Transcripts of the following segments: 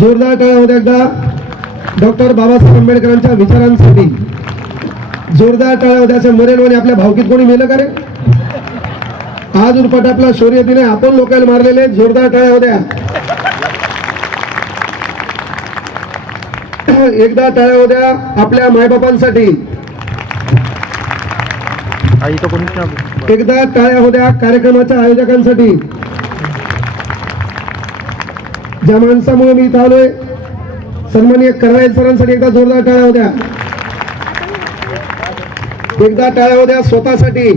जोरदार टाळ्या होत्या एकदा डॉक्टर बाबासाहेब आंबेडकरांच्या विचारांसाठी. जोरदार टाळ्या होत्या. असं मरेल म्हणे आपल्या भावकीत कोणी मेलं का रे? आज उरपट आपला शौर्य दिन आहे, आपण लोकांना मारलेले. जोरदार टाळ्या होत्या. एकदा टाळ्या होत्या आपल्या मायबापांसाठी. एकदा टाळ्या होत्या कार्यक्रमाच्या आयोजकांसाठी. ज्या माणसामुळे मी इथं आलोय सन्माननीय करवाई सरांसाठी एकदा जोरदार टाळ्या होत्या. एकदा टाळ्या होत्या स्वतःसाठी.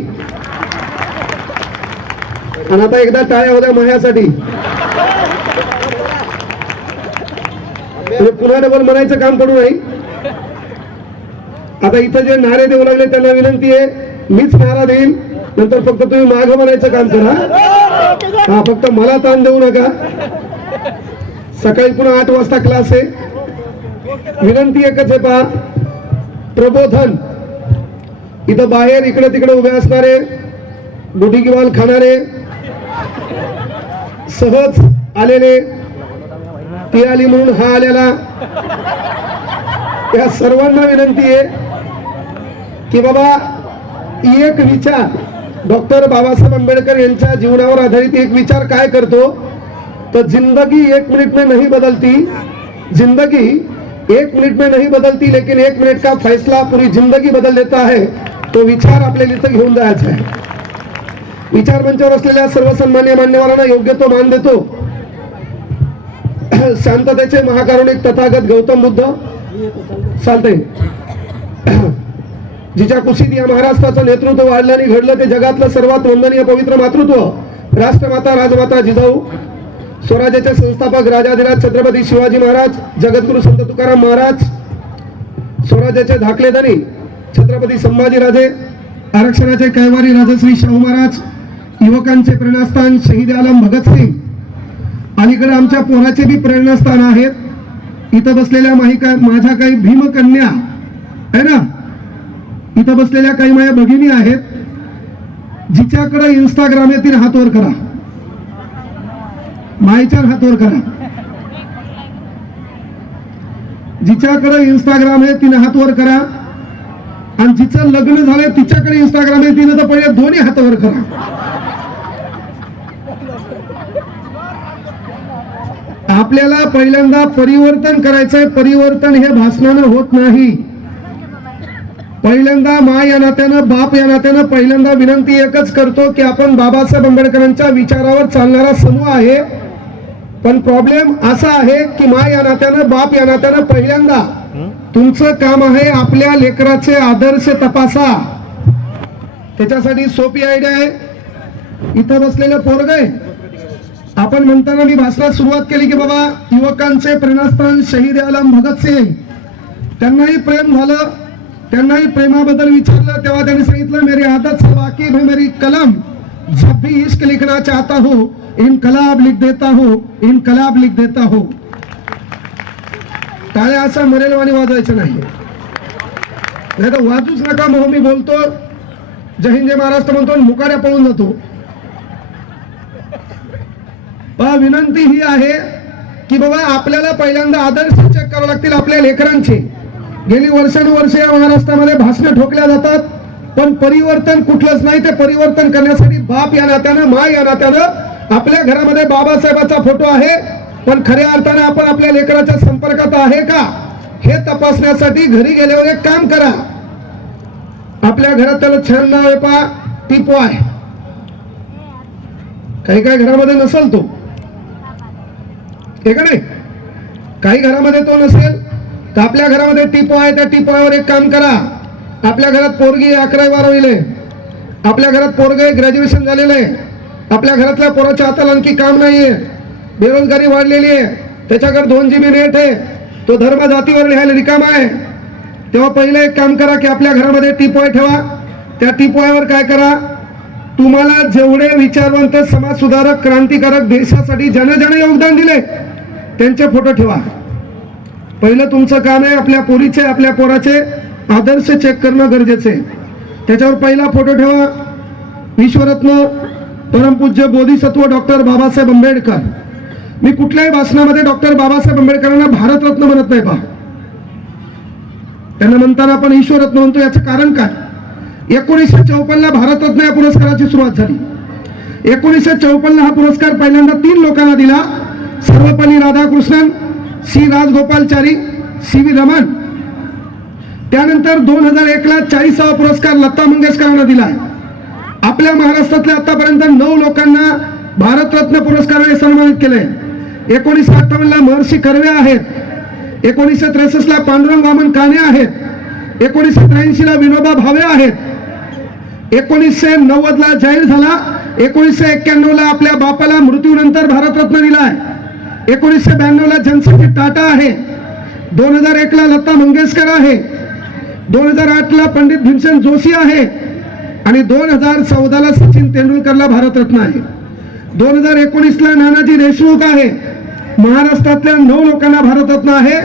आणि आता एकदा टाळ्या होत्या माझ्यासाठी. पुन्हा डबल म्हणायचं काम करू नये. आता इथं जे नारे देऊ लागले त्यांना विनंती आहे, मीच नारा देईन, नंतर फक्त तुम्ही मागं म्हणायचं काम करा. हा, फक्त मला ताण देऊ नका. सकाळी पुन्हा 8 वाजता क्लास आहे. विनंती एकच आहे, पहा, प्रबोधन. इथं बाहेर इकडे तिकडे उभे असणारे बुढीगिवाल खाणारे सहज आलेले, ती आली म्हणून हा आलेला, त्या सर्वांना विनंती आहे की बाबा एक विचार डॉक्टर बाबासाहेब आंबेडकर यांच्या जीवनावर आधारित एक विचार काय करतो तर जिंदगी 1 मिनट में नहीं बदलती. जिंदगी 1 मिनट में नहीं बदलती, लेकिन 1 मिनट का फैसला पूरी जिंदगी बदल देता है. तो विचार आपल्याला इथं घेऊन जायचा आहे. विचार मंचावर असलेल्या सर्व सन्मान्य मान्यवरांना योग्य तो मान देतो. शांततेचे महाकारुणिक तथागत गौतम बुद्ध चालते, जिच्या कुशीत या महाराष्ट्राचं नेतृत्व वाढलं आणि घडलं ते जगातलं सर्वात वंदनीय पवित्र मातृत्व राष्ट्रमाता राजमाता जिजाऊ, स्वराज्याचे संस्थापक राजाधिराज छत्रपती शिवाजी महाराज, जगद्गुरु संत तुकाराम महाराज, स्वराज्याचे धाकले धनी छत्रपती संभाजीराजे, आरक्षणाचे कैवारी राजश्री शाहू महाराज, युवकांचे प्रेरणास्थान शहीद आलम भगतसिंग, अलीकडे आमच्या पोराचे बी प्रेरणास्थान आहेत. इथं बसलेल्या माझ्या काही भीमकन्या आहे ना, इथं बसलेल्या काही माझ्या भगिनी आहेत. जिच्याकडे इंस्टाग्राम आहे तिने हात वर करा, मायच्या हात वर करा. जिच्याकडे इंस्टाग्राम आहे तिने हात वर करा, आणि जिचं लग्न झालंय तिच्याकडे इंस्टाग्राम आहे तिने तर पहिले दोन्ही हातावर करा. आपल्याला पहिल्यांदा परिवर्तन करायचंय. परिवर्तन हे भाषणानं होत नाही. पहिल्यांदा माय या नात्यानं, बाप या नात्यानं पहिल्यांदा विनंती एकच करतो की आपण बाबासाहेब आंबेडकरांच्या विचारावर चालणारा समूह आहे. पण प्रॉब्लेम असा आहे की माय या नात्यानं, बाप या नात्यानं पहिल्यांदा तुमचं काम आहे आपल्या लेकराचे आदर्श तपासा. त्याच्यासाठी सोपी आयडिया आहे. इथं बसलेलं पोरग आहे, आपण म्हणताना मी भाषणात सुरुवात केली की बाबा युवकांचे प्रेरणास्थान शहीद आलम भगतसिंग, त्यांनाही प्रेम झालं, त्यांनाही प्रेमाबद्दल विचारलं तेव्हा त्यांनी सांगितलं मेरी आदत से वाकिफ है मेरी कलम, जब भी इश्क लिखना चाहता हूँ इनकलाब लिख देता हूँ, इनकलाब लिख देता हूँ. टाळ्या असा मरेलवाणी वाजवायचं नाही, नाही तर वाजूच नका. मग मी बोलतो जय हिंद जय महाराष्ट्र म्हणतो मुकाड्या पळून जातो. विनंती ही आहे की बाबा आपल्याला पहिल्यांदा आदर्श चेक करावे लागतील आपल्या लेकरांचे. गेली वर्षानुवर्षे या महाराष्ट्रामध्ये भाषणं ठोकल्या जातात, पण परिवर्तन कुठलंच नाही. ते परिवर्तन करण्यासाठी बाप या नात्यानं, माय या नात्यानं आपल्या घरामध्ये बाबासाहेबाचा फोटो आहे, पण खऱ्या अर्थाने आपण आपल्या लेकराच्या संपर्कात आहे का हे तपासण्यासाठी घरी गेल्यावर एक काम करा. आपल्या घरात त्याला छान नाव आहे, पहा टिपो आहे. काही काही घरामध्ये नसेल तो, एक नाही, काही घरामध्ये तो नसेल तर आपल्या घरामध्ये टिपो आहे. त्या टिपोवर एक काम करा. आपल्या घरात पोरगी 11वी 12वी, आपल्या घरात पोरगे ग्रॅज्युएशन झालेलं आहे, आपल्या घरातल्या पोराच्या हाताला आणखी काम नाहीये, बेरोजगारी वाढलेली आहे, त्याच्याकडे 2 GB नेट आहे, तो धर्म जातीवर लिहायला रिकामा आहे, तेव्हा पहिलं एक काम करा की आपल्या घरामध्ये टिपोय ठेवा. त्या टिपोयावर काय करा, तुम्हाला जेवढे विचारवंत, समाज सुधारक, क्रांतिकारक, देशासाठी ज्याने ज्याने योगदान दिले त्यांचे फोटो ठेवा. पहिलं तुमचं काम आहे आपल्या पोरीचे, आपल्या पोराचे आदर्श चेक करणं गरजेचं आहे. त्याच्यावर पहिला फोटो ठेवा विश्वरत्न परमपूज्य बोधिसत्व डॉक्टर बाबासाहेब आंबेडकर. मी कुठल्याही भाषणामध्ये डॉक्टर बाबासाहेब आंबेडकरांना भारतरत्न म्हणत नाही पहा. त्यांना म्हणताना आपण ईश्वररत्न म्हणतो. याचं कारण काय? 1954 ला भारतरत्न या पुरस्काराची सुरुवात झाली. 1954 हा पुरस्कार पहिल्यांदा 3 लोकांना दिला. Sarvepalli Radhakrishnan, C Rajagopalachari, C V Raman. त्यानंतर 2001 ला 40वा पुरस्कार लता मंगेशकरांना दिला. आपल्या महाराष्ट्रातल्या आतापर्यंत 9 लोकांना भारतरत्न पुरस्काराने सन्मानित केले. 1958 ला महर्षी कर्वे आहेत. 1963 ला पांडुरंग वामन काणे आहेत. 1983 ला विनोबा भावे आहेत. 1990 ला जाहीर झाला. 1991 ला आपल्या बापाला मृत्यूनंतर भारतरत्न दिलाय. 1992 ला जनसंघ टाटा आहे. 2001 ला लता मंगेशकर आहे. 2008 ला पंडित भीमसेन जोशी आहे आणि 2014 ला सचिन तेंडुलकरला भारतरत्न आहे. 2019 ला नानाजी देशमुख आहे. महाराष्ट्रातल्या 9 लोकांना भारतरत्न आहे.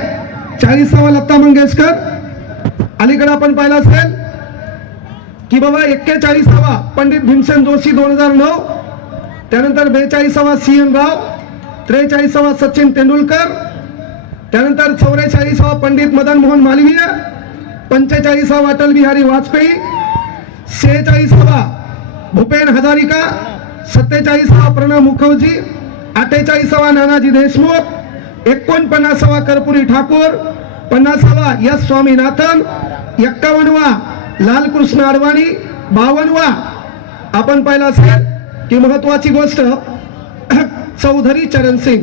40वा लता मंगेशकर. अलीकडे आपण पाहिलं असेल की बाबा 41वा पंडित भीमसेन जोशी 2009. त्यानंतर 42वा CN राव, 43वा सचिन तेंडुलकर, त्यानंतर 44वा पंडित मदन मोहन मालवीय, 45वा अटल बिहारी वाजपेयी, 46वा भूपेन हजारिका, 47वा प्रणब मुखर्जी, 48वा नानाजी देशमुख, 49वा कर्पुरी ठाकूर, 50वा एस स्वामीनाथन, 51वा लालकृष्ण अडवाणी, 52वा आपण पाहिलं असेल की महत्वाची गोष्ट चौधरी चरण सिंग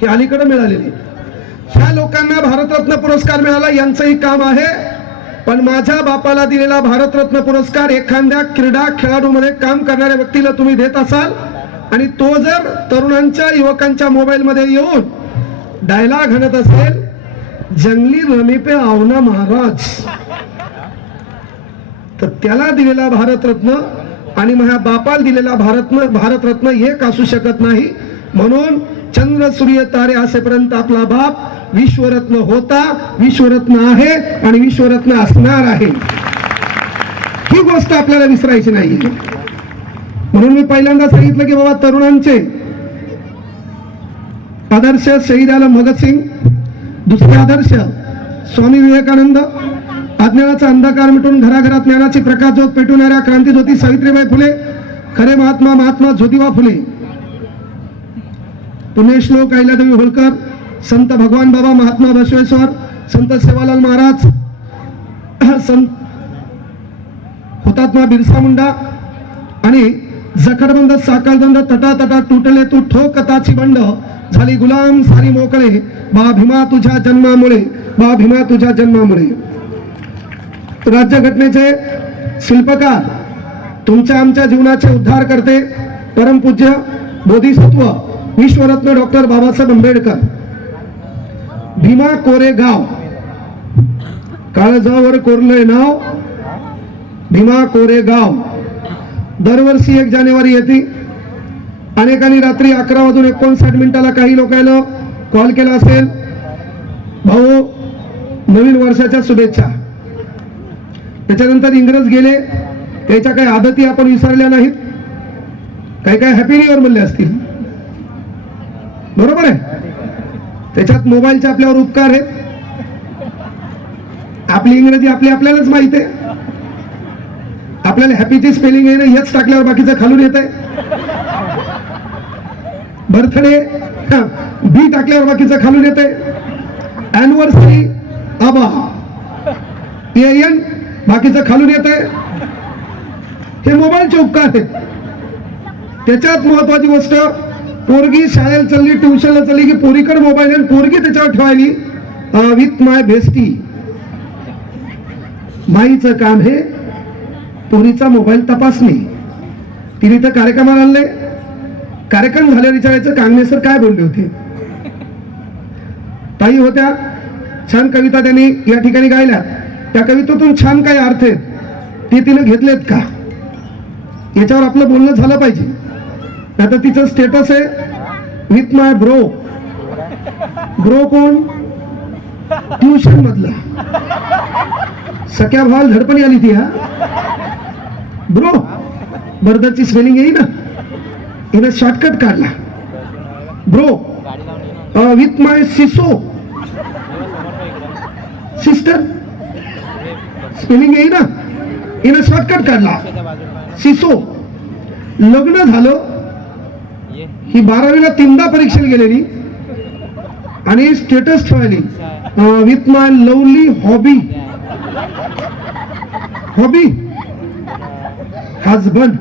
हे अलीकडे मिळालेली. ह्या लोकांना भारतरत्न पुरस्कार मिळाला. यांचंही काम आहे. पण माझ्या बापाला दिलेला भारतरत्न पुरस्कार एखाद्या क्रीडा खेळाडूमध्ये काम करणाऱ्या व्यक्तीला तुम्ही देत असाल आणि तो जर तरुणांच्या युवकांच्या मोबाईल मध्ये येऊन डायलॉग आणत असेल, जंगली रमी पे आवना महाराज, तर त्याला दिलेला भारतरत्न आणि माझ्या बापाला दिलेला भारतरत्न एक असू शकत नाही. म्हणून चंद्र सूर्य तारे असेपर्यंत आपला बाप विश्वरत्न होता, विश्वरत्न आहे आणि विश्वरत्न असणार आहे. ही गोष्ट आपल्याला विसरायची नाही. म्हणून मी पहिल्यांदा सांगितलं की बाबा तरुणांचे आदर्श शहीद आलम भगतसिंग, दुसरे आदर्श स्वामी विवेकानंद, अज्ञानाचा अंधकार मिटून घराघरात ज्ञानाची प्रकाशज्योत पेटवणाऱ्या क्रांतीज्योती सावित्रीबाई फुले, खरे महात्मा ज्योतिबा फुले, पुण्यश्लोक अहिल्यादेवी होळकर, संत भगवान बाबा महात्मा बसवेश्वर, संत सेवालाल महाराज, संत हुतात्मा बिरसा मुंडा आणि जखडबंद साखळबंद तटा तुटले तू ठोकताची बंड, झाली गुलाम सारी मोकळे, बा भीमा तुझ्या जन्मामुळे, बा भीमा तुझ्या जन्मामुळे. राज्यघटनेचे शिल्पकार, तुमच्या आमच्या जीवनाचे उद्धार करते, परमपूज्य बोधिसत्व विश्वरत्न डॉक्टर बाबासाहेब आंबेडकर. भीमा कोरेगाव, काळजावर कोरलंय नाव भीमा कोरेगाव. दरवर्षी 1 जानेवारी येते. अनेकांनी रात्री 11:59 काही लोकांना कॉल केला असेल, भाऊ नवीन वर्षाच्या शुभेच्छा. त्याच्यानंतर इंग्रज गेले, त्याच्या काही आदती आपण विसरल्या नाहीत. काही हॅपी न्यू इयर म्हणले असतील, बरोबर आहे. त्याच्यात मोबाईलचे आपल्यावर उपकार आहेत. आपली इंग्रजी आपल्यालाच माहित आहे. आपल्याला हॅपीची स्पेलिंग आहे ना, हेच टाकल्यावर बाकीचं खालून येत आहे. बर्थडे बी टाकल्यावर बाकीचं खालून येत आहे. अॅनिव्हर्सरी आबा एन बाकीचं खालून येत आहे. हे मोबाईलचे उपकार आहेत. त्याच्यात महत्वाची गोष्ट, पोरगी शाळेला चालली, ट्युशनला चालली की पोरीकडे मोबाईल आणि पोरगी त्याच्यावर ठेवायली विथ माय बेस्टी. माईचं काम हे पोरीचा मोबाईल तपासणे. तिने तर कार्यक्रमाला आणले. कार्यक्रम झाल्यावर विचारायचं कांगणे सर काय बोलले होते. ताई होत्या, छान कविता त्यांनी या ठिकाणी गायल्या. त्या कवितेतून छान काही अर्थ आहेत, ते तिने घेतलेत का, याच्यावर आपलं बोलणं झालं पाहिजे. आता तिचं स्टेटस आहे विथ माय ब्रो. ब्रो कोण? ट्युशन मधला. सख्या भावाला धडपणी आली ती. हा ब्रो, बर्दरची स्पेलिंग येई ना, हिनं शॉर्टकट काढला. Bro with my seesaw sister spelling येई ना हिनं शॉर्टकट काढला सिसो. लग्न झालं, ही 12वीला 3दा परीक्षेला गेलेली आणि स्टेटस ठेवली with my lovely hobby husband.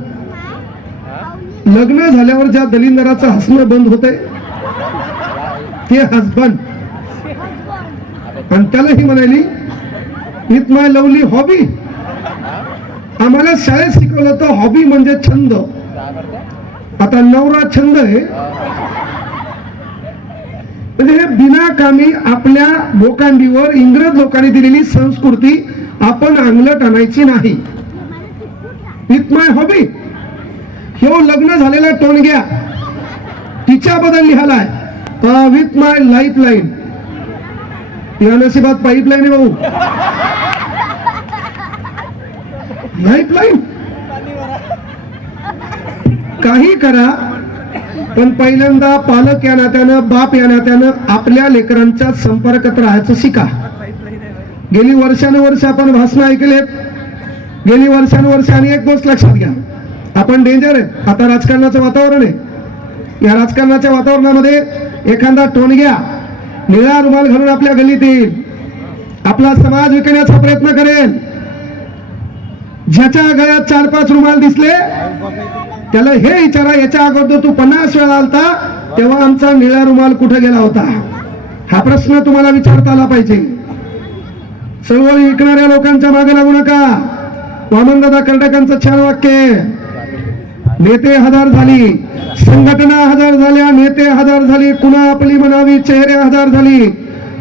लग्न झाल्यावर ज्या दलिंदराचं हसणं बंद होतंय ते हजबंड, आणि त्याला ही म्हणाली विथ माय लवली हॉबी. आम्हाला शाळेत शिकवलं तर हॉबी म्हणजे छंद, आता नवरा छंद आहे. म्हणजे हे बिनाकामी आपल्या लोकांडीवर इंग्रज लोकांनी दिलेली संस्कृती आपण अंगलट आणायची नाही. विथ माय हॉबी, ह्यो लग्न झालेला टोनग्या तिच्याबद्दल लिहालाय विथ माय लाईफ लाईन. या नशिबात पाईपलाईन आहे भाऊ, लाईफ लाईन. काही करा पण पहिल्यांदा पालक या नात्यानं, बाप या नात्यानं आपल्या लेकरांच्या संपर्कात राहायचं शिका. गेली वर्षानुवर्ष आपण भाषण ऐकलेत, गेली वर्षानुवर्ष. आणि एक गोष्ट लक्षात घ्या, आपण डेंजर आहे. आता राजकारणाचं वातावरण आहे, या राजकारणाच्या वातावरणामध्ये एखादा टोनग्या निळा रुमाल घालून आपल्या गल्लीत येईल, आपला समाज विकण्याचा प्रयत्न करेल. ज्याच्या गळ्यात 4-5 रुमाल दिसले त्याला हे विचारा, याच्या अगोदर तू 50 वेळा आलता तेव्हा आमचा निळा रुमाल कुठे गेला होता? हा प्रश्न तुम्हाला विचारता आला पाहिजे. चळवळी विकणाऱ्या लोकांच्या मागे लागू नका. वामनदादा कर्डकांचं छान वाक्य, नेते हजार झाली, संघटना हजार झाल्या, नेते हजार झाली, कुणा आपली म्हणावी, चेहरे हजार झाली.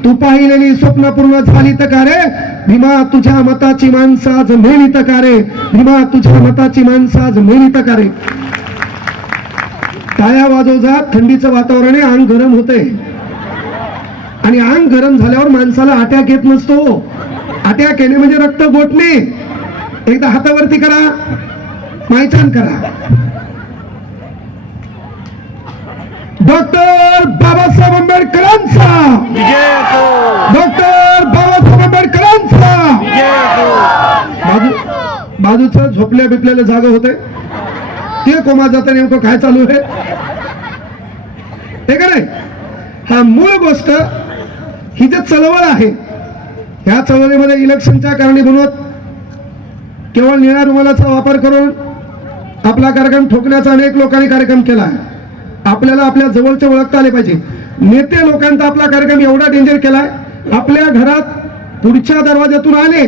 तू पाहिलेली स्वप्न पूर्ण झाली तर का रे भीमा, तुझ्या मताची माणसं आज मेली तर का रे भीमा, तुझ्या मताची माणसं आज मेली तर का रे. टाळ्या वाजव जा, थंडीचं वातावरण आहे, अंग गरम होते. आणि अंग गरम झाल्यावर माणसाला अटॅक येत नसतो. अटॅक येणे म्हणजे रक्त गोठणे. एकदा हातावरती करा, मायचान करा. डॉक्टर बाबासाहेब आंबेडकरांचा, डॉक्टर बाबासाहेब आंबेडकरांचा. बाजूचं झोपल्या बिपल्याला जागा होते ते कोमा जातं, नेमकं काय चालू आहे हे का नाही. हा मूळ गोष्ट ही जी चळवळ आहे, ह्या चळवळीमध्ये इलेक्शनच्या कारणीभूत केवळ निळ्या रुमालाचा वापर करून आपला कार्यक्रम ठोकण्याचा अनेक लोकांनी कार्यक्रम केला आहे. आपल्याला आपल्या जवळचे ओळखता आले पाहिजे. नेते लोकांचा आपला कार्यक्रम एवढा डेंजर केलाय, आपल्या घरात पुढच्या दरवाजातून आले,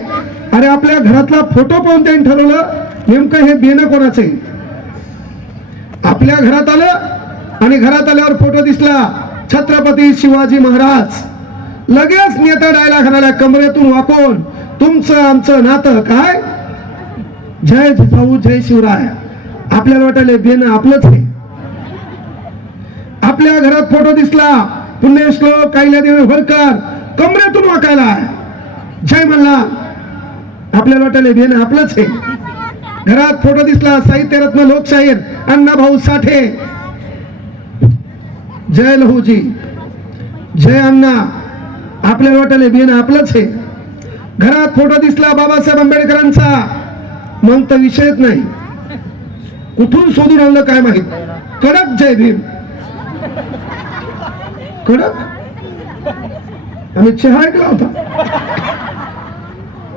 अरे आपल्या घरातला फोटो पाहून त्यांनी ठरवलं नेमकं हे बेनं कोणाचं आहे. आपल्या घरात आलं आणि घरात आल्यावर फोटो दिसला छत्रपती शिवाजी महाराज, लगेच नेता डायला घालायला कमरेतून वाकून तुमचं आमचं नातं काय, जय जिजाऊ जय शिवराय. आपल्याला वाटले बेनं आपलंच आहे. आपल्या घरात फोटो दिसला पुण्यश्लोक अहिल्यादेवी होळकर, कमरेतून वाकायला जय म्हणला, आपल्याला वाटले बेनं आपलंच आहे. घरात फोटो दिसला साहित्यरत्न लोकशाहीर अण्णाभाऊ साठे, जय लहूजी जय अण्णा, आपल्याला वाटले बेनं आपलंच आहे. घरात फोटो दिसला बाबासाहेब आंबेडकरांचा, मग तर विषयच नाही. कुठून शोधून आणलं काय माहित, कडक जय भीम. कडक आम्ही चहा ऐकला होता,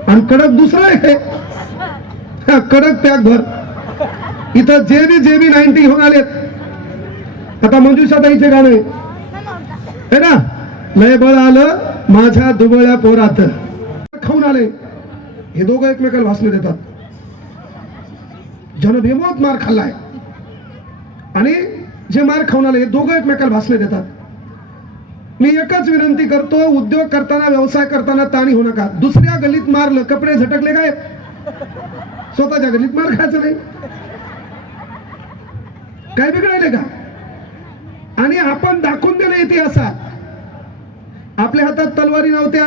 आणि कडक दुसरा आहे कडक पॅक भर. इथं जेबी 90 घेऊन आलेत. आता मंजुषाताईचे गाणे आहे ना, लय बळ आलं माझ्या दुबळ्या पोरात, खाऊन आले. हे दोघं एकमेकाला भाषण देतात. ज्यानं बेमोत मार खाल्लाय आणि जे मार खाऊन आले, हे दोघं एकमेकाला भाषण देतात. मी एकच विनंती करतो, उद्योग करताना व्यवसाय करताना ताणी होऊ नका. दुसऱ्या गल्लीत मारलं, कपडे झटकले काय, स्वतःच्या गल्लीत मार खायचं नाही. काय बिघडायले का? आणि आपण दाखवून दिलं इतिहासात, आपल्या हातात तलवारी नव्हत्या,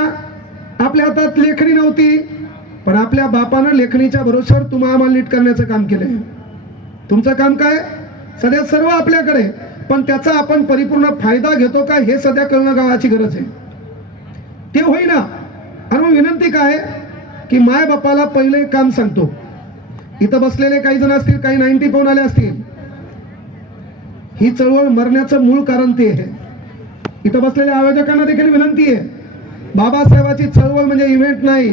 आपल्या हातात लेखणी नव्हती, पण आपल्या बापानं लेखणीच्या भरोश्यावर तुम्हा आम्हाला नीट करण्याचं काम केलंय. तुमचं काम काय? सध्या सर्व आपल्याकडे. पण त्याचा आपण परिपूर्ण फायदा घेतो का हे सध्या कळणं गावाची गरज आहे. ते होईना. आणि मग विनंती काय की माय बापाला पहिले एक काम सांगतो. इथं बसलेले काही जण असतील, काही 90 पाहून आले असतील. ही चळवळ मरण्याचं मूळ कारण ते आहे. इथं बसलेल्या आयोजकांना देखील विनंती आहे, बाबासाहेबाची चळवळ म्हणजे इव्हेंट नाही,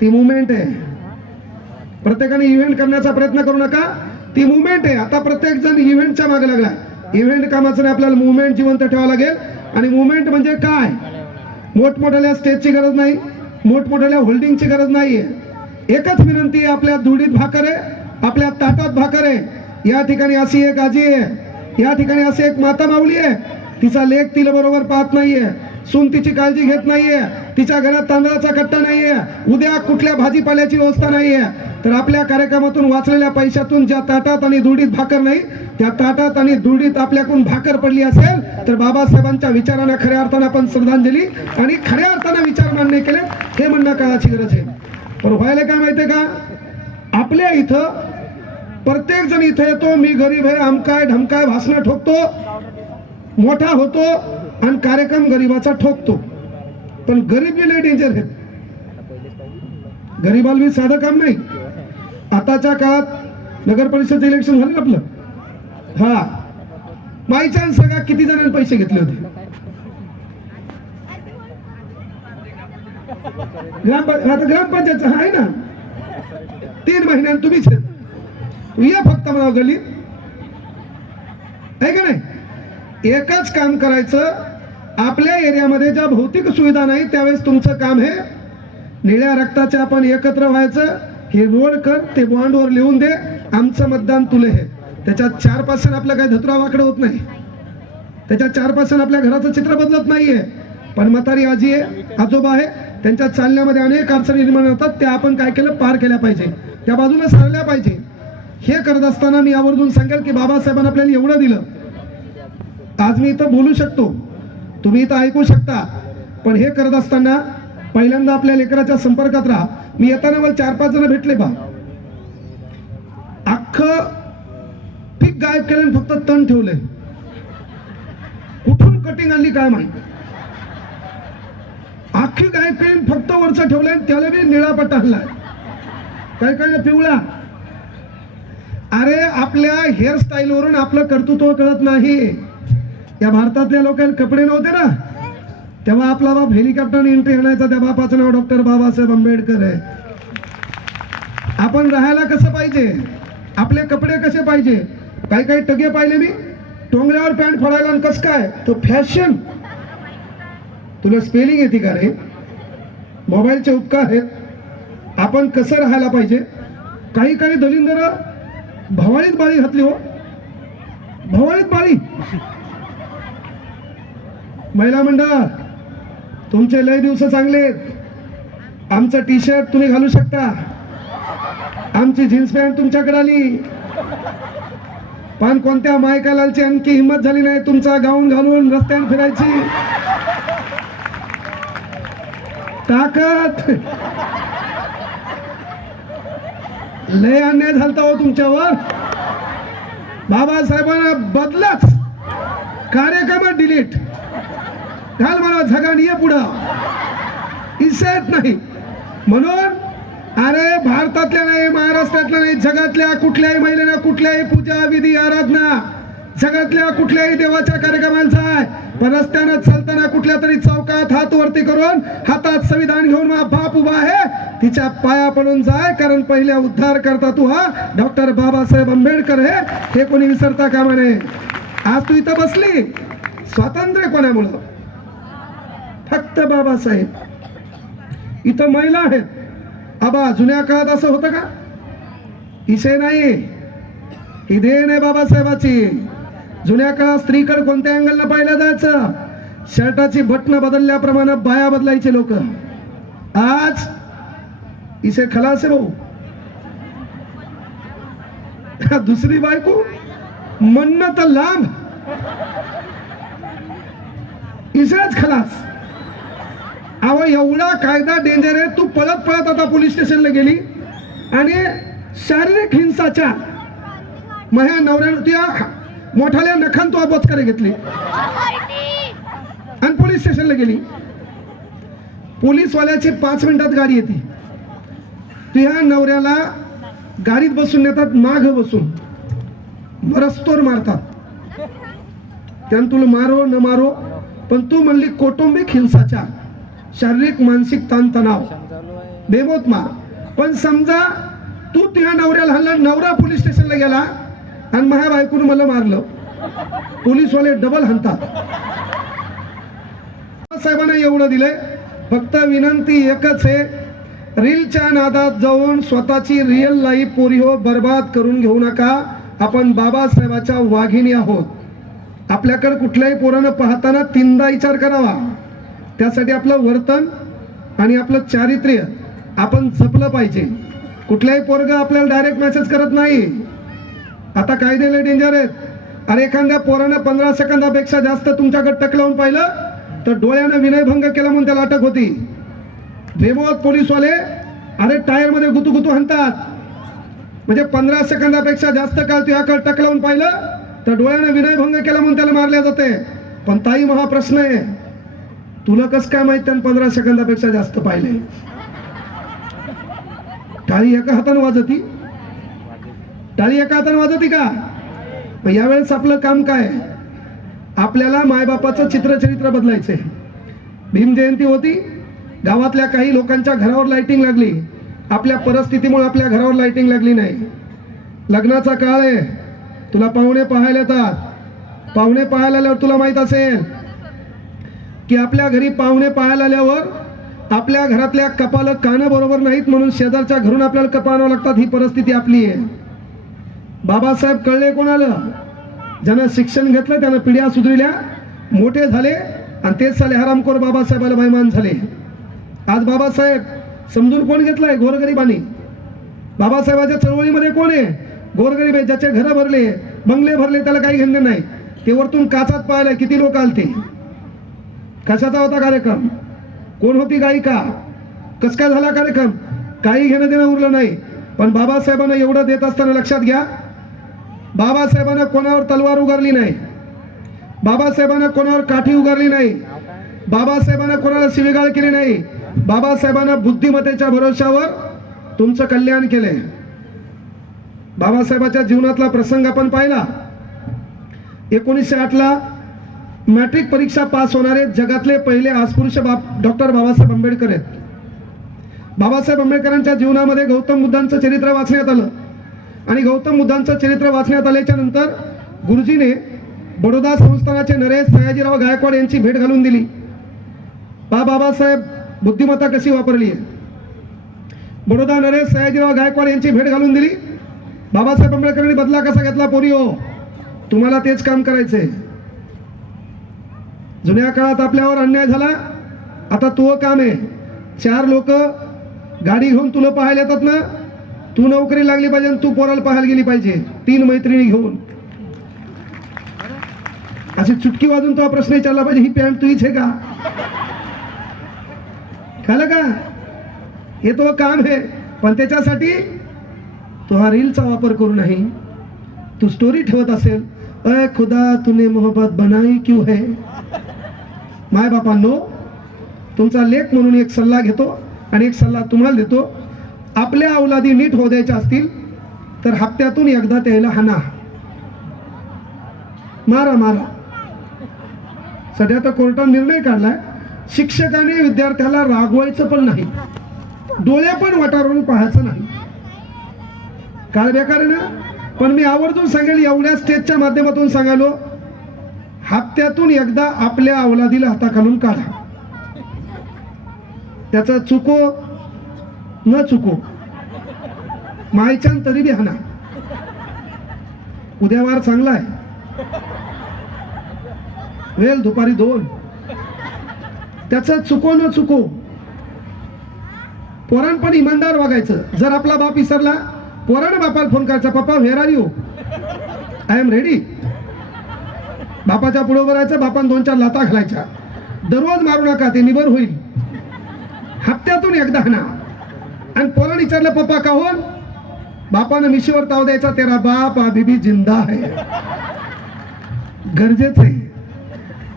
ती मुवमेंट आहे. प्रत्येकाने इव्हेंट करण्याचा प्रयत्न करू नका, ती मुवमेंट आहे. आता प्रत्येक जण इव्हेंटच्या मागे लागला. इव्हेंट कामाचं नाही, आपल्याला मुवमेंट जिवंत ठेवावं लागेल. आणि मुवमेंट म्हणजे काय? मोठमोठ्या स्टेजची गरज नाही, मोठमोठ्या होल्डिंगची गरज नाहीये. एकच विनंती आहे, आपल्या धुडीत भाकर आहे, आपल्या ताटात भाकर आहे. या ठिकाणी अशी एक आजी आहे, या ठिकाणी अशी एक माता माऊली आहे, तिचा लेक तिला बरोबर पाहत नाहीये, सून तिची काळजी घेत नाहीये, तिच्या घरात तांदळाचा कट्टा नाहीये, उद्या कुठल्या भाजीपाल्याची व्यवस्था नाहीये. तर आपल्या कार्यक्रमातून वाचलेल्या पैशातून ज्या ताटात आणि धुडीत भाकर नाही, त्या ताटात आणि धुडीत आपल्याकडून भाकर पडली असेल तर बाबासाहेबांच्या विचारांना खऱ्या अर्थानं आपण श्रद्धांजली आणि खऱ्या अर्थानं विचार मान्य केले, हे म्हणणं काळाची गरज आहे. पण व्हायला काय माहितीये का, आपल्या इथं प्रत्येक जण इथे येतो, मी गरीब आहे, आमकाय ढमकाय भाषणं ठोकतो, मोठा होतो आणि कार्यक्रम गरीबाचा ठोकतो. पण गरीब लय डेंजर आहेत. गरीबाला मी साधं काम नाही. आताच्या काळात नगर परिषदेचं इलेक्शन झालं आपलं, हा बाय चान्स सगळा किती जणांनी पैसे घेतले होते? आता ग्रामपंचायत आहे ना, 3 महिन्यात तुम्हीच या फक्त म्हणा गल्लीत आहे का नाही. एकच काम करायचं, आपल्या एरियामध्ये ज्या भौतिक सुविधा नाही त्यावेळेस तुमचं काम हे निळ्या रक्ताचे आपण एकत्र व्हायचं. हे रोड कर, ते बॉन्डवर लिहून दे, आमचं मतदान तुले हे. त्याच्यात 4% आपलं काही धतुरा वाकडं होत नाही, त्याच्यात 4% आपल्या घराचं चित्र बदलत नाहीये. पण म्हातारी आजी आहे, आजोबा आहे, त्यांच्या चालण्यामध्ये अनेक अडचणी निर्माण होतात, त्या आपण काय केलं, पार केल्या पाहिजे, त्या बाजूला सारल्या पाहिजे. हे करत असताना मी आवर्जून सांगेल की बाबासाहेबांनी आपल्याला एवढं दिलं. आज मी इथं बोलू शकतो, तुम्ही इथं ऐकू शकता, पण हे करत असताना पहिल्यांदा आपल्या लेकराच्या संपर्कात राहा. मी येताना मला 4-5 जण भेटले बा, अख्खं पीक गायब केलं, फक्त तण ठेवले. कुठून कटिंग आणली काय माहिती, अख्खी गायब केली, फक्त वरचं ठेवलंय, त्याला बी निळा पट्टा आणलाय, काय काय पिवळा. अरे आपल्या हेअरस्टाईल वरून आपलं कर्तृत्व कळत नाही. या भारतातल्या लोकांना कपडे नव्हते ना, तेव्हा आपला बाप हेलिकॉप्टरने एंट्री आणायचा, त्या बापाचं नाव डॉक्टर बाबासाहेब आंबेडकर आहे. आपण राहायला कसं पाहिजे, आपले कपडे कसे पाहिजे. काही काही टगे पाहिले मी, टोंगऱ्यावर पॅन्ट फोडायला, आणि कसं काय तो फॅशन. तुला स्पेलिंग येते का रे? मोबाईलचे उपकार आहेत. आपण कसं राहायला पाहिजे. काही काही दलिंदर भवाळीत बाळी घातली, हो भवाळीत बाळी. महिला मंडळ तुमचे लय दिवस चांगले, आमचं टी शर्ट तुम्ही घालू शकता, आमची जीन्स पॅन्ट तुमच्याकडे आली, पण कोणत्या मायकालालची आणखी हिंमत झाली नाही तुमचा गाऊन घालून रस्त्यावर फिरायची. ताकद लय अन्याय झालता हो तुमच्यावर. बाबासाहेबांना बदलाच, कार्यक्रम डिलीट घाल मला झगान, ये पुढं इसेत नाही. म्हणून अरे भारतातल्या नाही, महाराष्ट्रातल्या नाही, जगातल्या कुठल्याही महिलेला कुठल्याही पूजा विधी आराधना, जगातल्या कुठल्याही देवाच्या कार्यक्रमांचा आहे, पण रस्त्यानं चालताना कुठल्या तरी चौकात हात वरती करून हातात संविधान घेऊन बाप उभा आहे, तिच्या पाया पडून जाय, कारण पहिल्या उद्धार करता तू हा डॉक्टर बाबासाहेब आंबेडकर आहे, हे कोणी विसरता कामा नये. आज तू इथं बसली, स्वातंत्र्य कोणामुळं? फक्त बाबासाहेब. इथं महिला आहेत. आबा जुन्या काळात असं होतं का? विषय नाही, ही देण आहे बाबासाहेबाची. जुन्या काळात स्त्रीकडे कोणत्या अँगलनं पाहिलं जायचं, शर्टाची बटणं बदलल्याप्रमाणे बाया बदलायचे लोक. आज इसे खलास आहे भाऊ. दुसरी बायको म्हणणं तर लांब, इसेच खलास. अहो एवढा कायदा डेंजर आहे. तू पळत पळत आता पोलीस स्टेशनला गेली आणि शारीरिक हिंसाचार, माझ्या नवऱ्यानं, मोठाल्या नखान तो बोचकारे घेतली आणि पोलीस स्टेशनला गेली. पोलीसवाल्याची 5 मिनिटात गाडी येते. तुझ्या नवऱ्याला गाडीत बसून नेतात, माग बसून रस्तोर मारतात. त्यानं तुला मारो न मारो, पण तू म्हणली कौटुंबिक हिंसाचार, शारीरिक मानसिक ताणतणाव, बेमोत मार. पण समजा तू तुझ्या नवऱ्याला हल्ला, नवरा पोलीस स्टेशनला गेला आणि माझ्या बायकोनं मला मारलं, पोलीसवाले डबल हाणतात. साहेबांना एवढं दिलंय, फक्त विनंती एकच आहे, रीलच्या नादात जाऊन स्वतःची रिअल लाईफ पोरिहो बर्बाद करून घेऊ नका. आपण बाबासाहेबाच्या वाघिणी आहोत. आपल्याकडे कुठल्याही पोरानं पाहताना 3दा विचार करावा. त्यासाठी आपलं वर्तन आणि आपलं चारित्र्य आपण जपलं पाहिजे. कुठल्याही पोरग आपल्याला डायरेक्ट मेसेज करत नाही. आता कायदे लय डेंजर आहेत. अरे एखाद्या पोरानं 15 सेकंदापेक्षा जास्त तुमच्याकडे टक लावून पाहिलं तर डोळ्यानं विनयभंग केला म्हणून त्याला अटक होती. बेमोत पोलीसवाले अरे टायर मध्ये गुतू हाणतात. म्हणजे 15 सेकंदापेक्षा जास्त काळ तुझ्याकडे टक लावून पाहिलं तर डोळ्यानं विनयभंग केला म्हणून त्याला मारले जाते. पण ताई महा प्रश्न आहे, तुला कसं काय माहित त्यानं 15 सेकंदापेक्षा जास्त पाहिले? टाळी एका हाताने वाजती, टाळी एका हाताने वाजती का? यावेळेस आपलं काम काय? आपल्याला मायबापाचं चित्रचरित्र बदलायचंय. भीम जयंती होती, गावातल्या काही लोकांच्या घरावर लाइटिंग लागली. आपल्या परिस्थितीमुळे आपल्या घरावर लाइटिंग लागली नाही. लग्नाचा काळ आहे, तुला पाहुणे पाहायला येतात. पाहुणे पाहायला आल्यावर तुला माहित असेल की आपल्या घरी पाहुणे पाहायला आल्यावर आपल्या घरातल्या कपाला कानं बरोबर नाहीत म्हणून शेजारच्या घरून आपल्याला कपा आणावं लागतात. ही परिस्थिती आपली आहे. बाबासाहेब कळले कोणाला? ज्यानं शिक्षण घेतलं त्यानं पिढ्या सुधरल्या, मोठे झाले आणि तेच साले हरामखोर बाबासाहेबाला बैमान झाले. आज बाबासाहेब समजून कोण घेतलाय? गोरगरिबांनी. बाबासाहेबाच्या चळवळीमध्ये कोण आहे? गोरगरीब आहे. ज्याचे घर भरले, बंगले भरले, त्याला काही घेणं नाही. ते वरतून काचात पाहिलं किती लोक आलते. कशाचा होता कार्यक्रम? कोण होती गायिका? कस काय झाला कार्यक्रम? काही घेणं देणं उरलं नाही. पण बाबासाहेबांना एवढं देत असताना लक्षात घ्या, बाबासाहेबांना कोणावर तलवार उगारली नाही. बाबासाहेबांना कोणावर काठी उगारली नाही. बाबासाहेबांना कोणाला शिवीगाळ केली नाही. बाबासाहेबांना बुद्धिमत्तेच्या भरोशावर तुमचं कल्याण केले. बाबासाहेबाच्या जीवनातला प्रसंग आपण पाहिला. 1908 ला मॅट्रिक परीक्षा पास होणारे जगातले पहिले अस्पृश्य डॉक्टर बाबासाहेब आंबेडकर आहेत. बाबासाहेब आंबेडकरांच्या जीवनामध्ये गौतम बुद्धांचं चरित्र वाचण्यात आलं आणि गौतम बुद्धांचं चरित्र वाचण्यात आल्याच्या नंतर गुरुजीने बडोदा संस्थानाचे नरेश सयाजीराव गायकवाड यांची भेट घालून दिली. बाबासाहेब बुद्धिमत्ता कशी वापरली आहे. बडोदा नरेश सयाजीराव गायकवाड यांची भेट घालून दिली. बाबासाहेब आंबेडकरांनी बदला कसा घेतला? पोरिओ, तुम्हाला तेच काम करायचंय. जुन्या काळात आपल्यावर अन्याय झाला, आता तुझं काम आहे. 4 लोक गाडी घेऊन तुला पाहायला येतात ना, तू नोकरी लागली पाहिजे आणि तू पोराला पाहायला गेली पाहिजे 3 मैत्रिणी घेऊन. अशी चुटकी वाजून तो प्रश्न विचारला पाहिजे, ही पॅन्ट तुझीच आहे का? खालं का? हे तो काम आहे. पण त्याच्यासाठी तो हा रीलचा वापर करू नाही. तू स्टोरी ठेवत असेल, अय खुदा तूने मोहब्बत बनाई क्यों है. माय बापांनो, तुमचा लेख म्हणून एक सल्ला घेतो आणि एक सल्ला तुम्हाला देतो. आपल्या औलादी नीट होऊ द्यायच्या असतील तर हप्त्यातून एकदा त्याला हाना, मारा मारा. सध्या तर कोर्टाने निर्णय काढलाय, शिक्षकाने विद्यार्थ्याला रागवायचं पण नाही, डोळे पण वाटारून पाहायचं नाही. काय बेकार आहे ना. पण मी आवर्जून सांगेल, एवढ्या स्टेजच्या माध्यमातून सांगालो, हप्त्यातून एकदा आपल्या औलादीला हाताखालून काढा. त्याचा चुको न चुको मायच्यान तरी बी हाना. उद्या वार चांगला आहे, वेळ दुपारी 2. त्याचा चुको न चुको. पोरान पण इमानदार वागायचं. जर आपला बाप विसरला, पोराने बापाला फोन करायचा, papa where are you, I am ready. बापाच्या पुढे उभं राहायचं, बापान 2-4 लाता घालायच्या. दररोज मारू नका, ते निबर होईल. हप्त्यातून एकदा हाना. आणि पोराने विचारलं, पप्पा काहून? बापानं मिशीवर ताव द्यायचा, तेरा बाप अभी भी जिंदा है. गरजेचं आहे.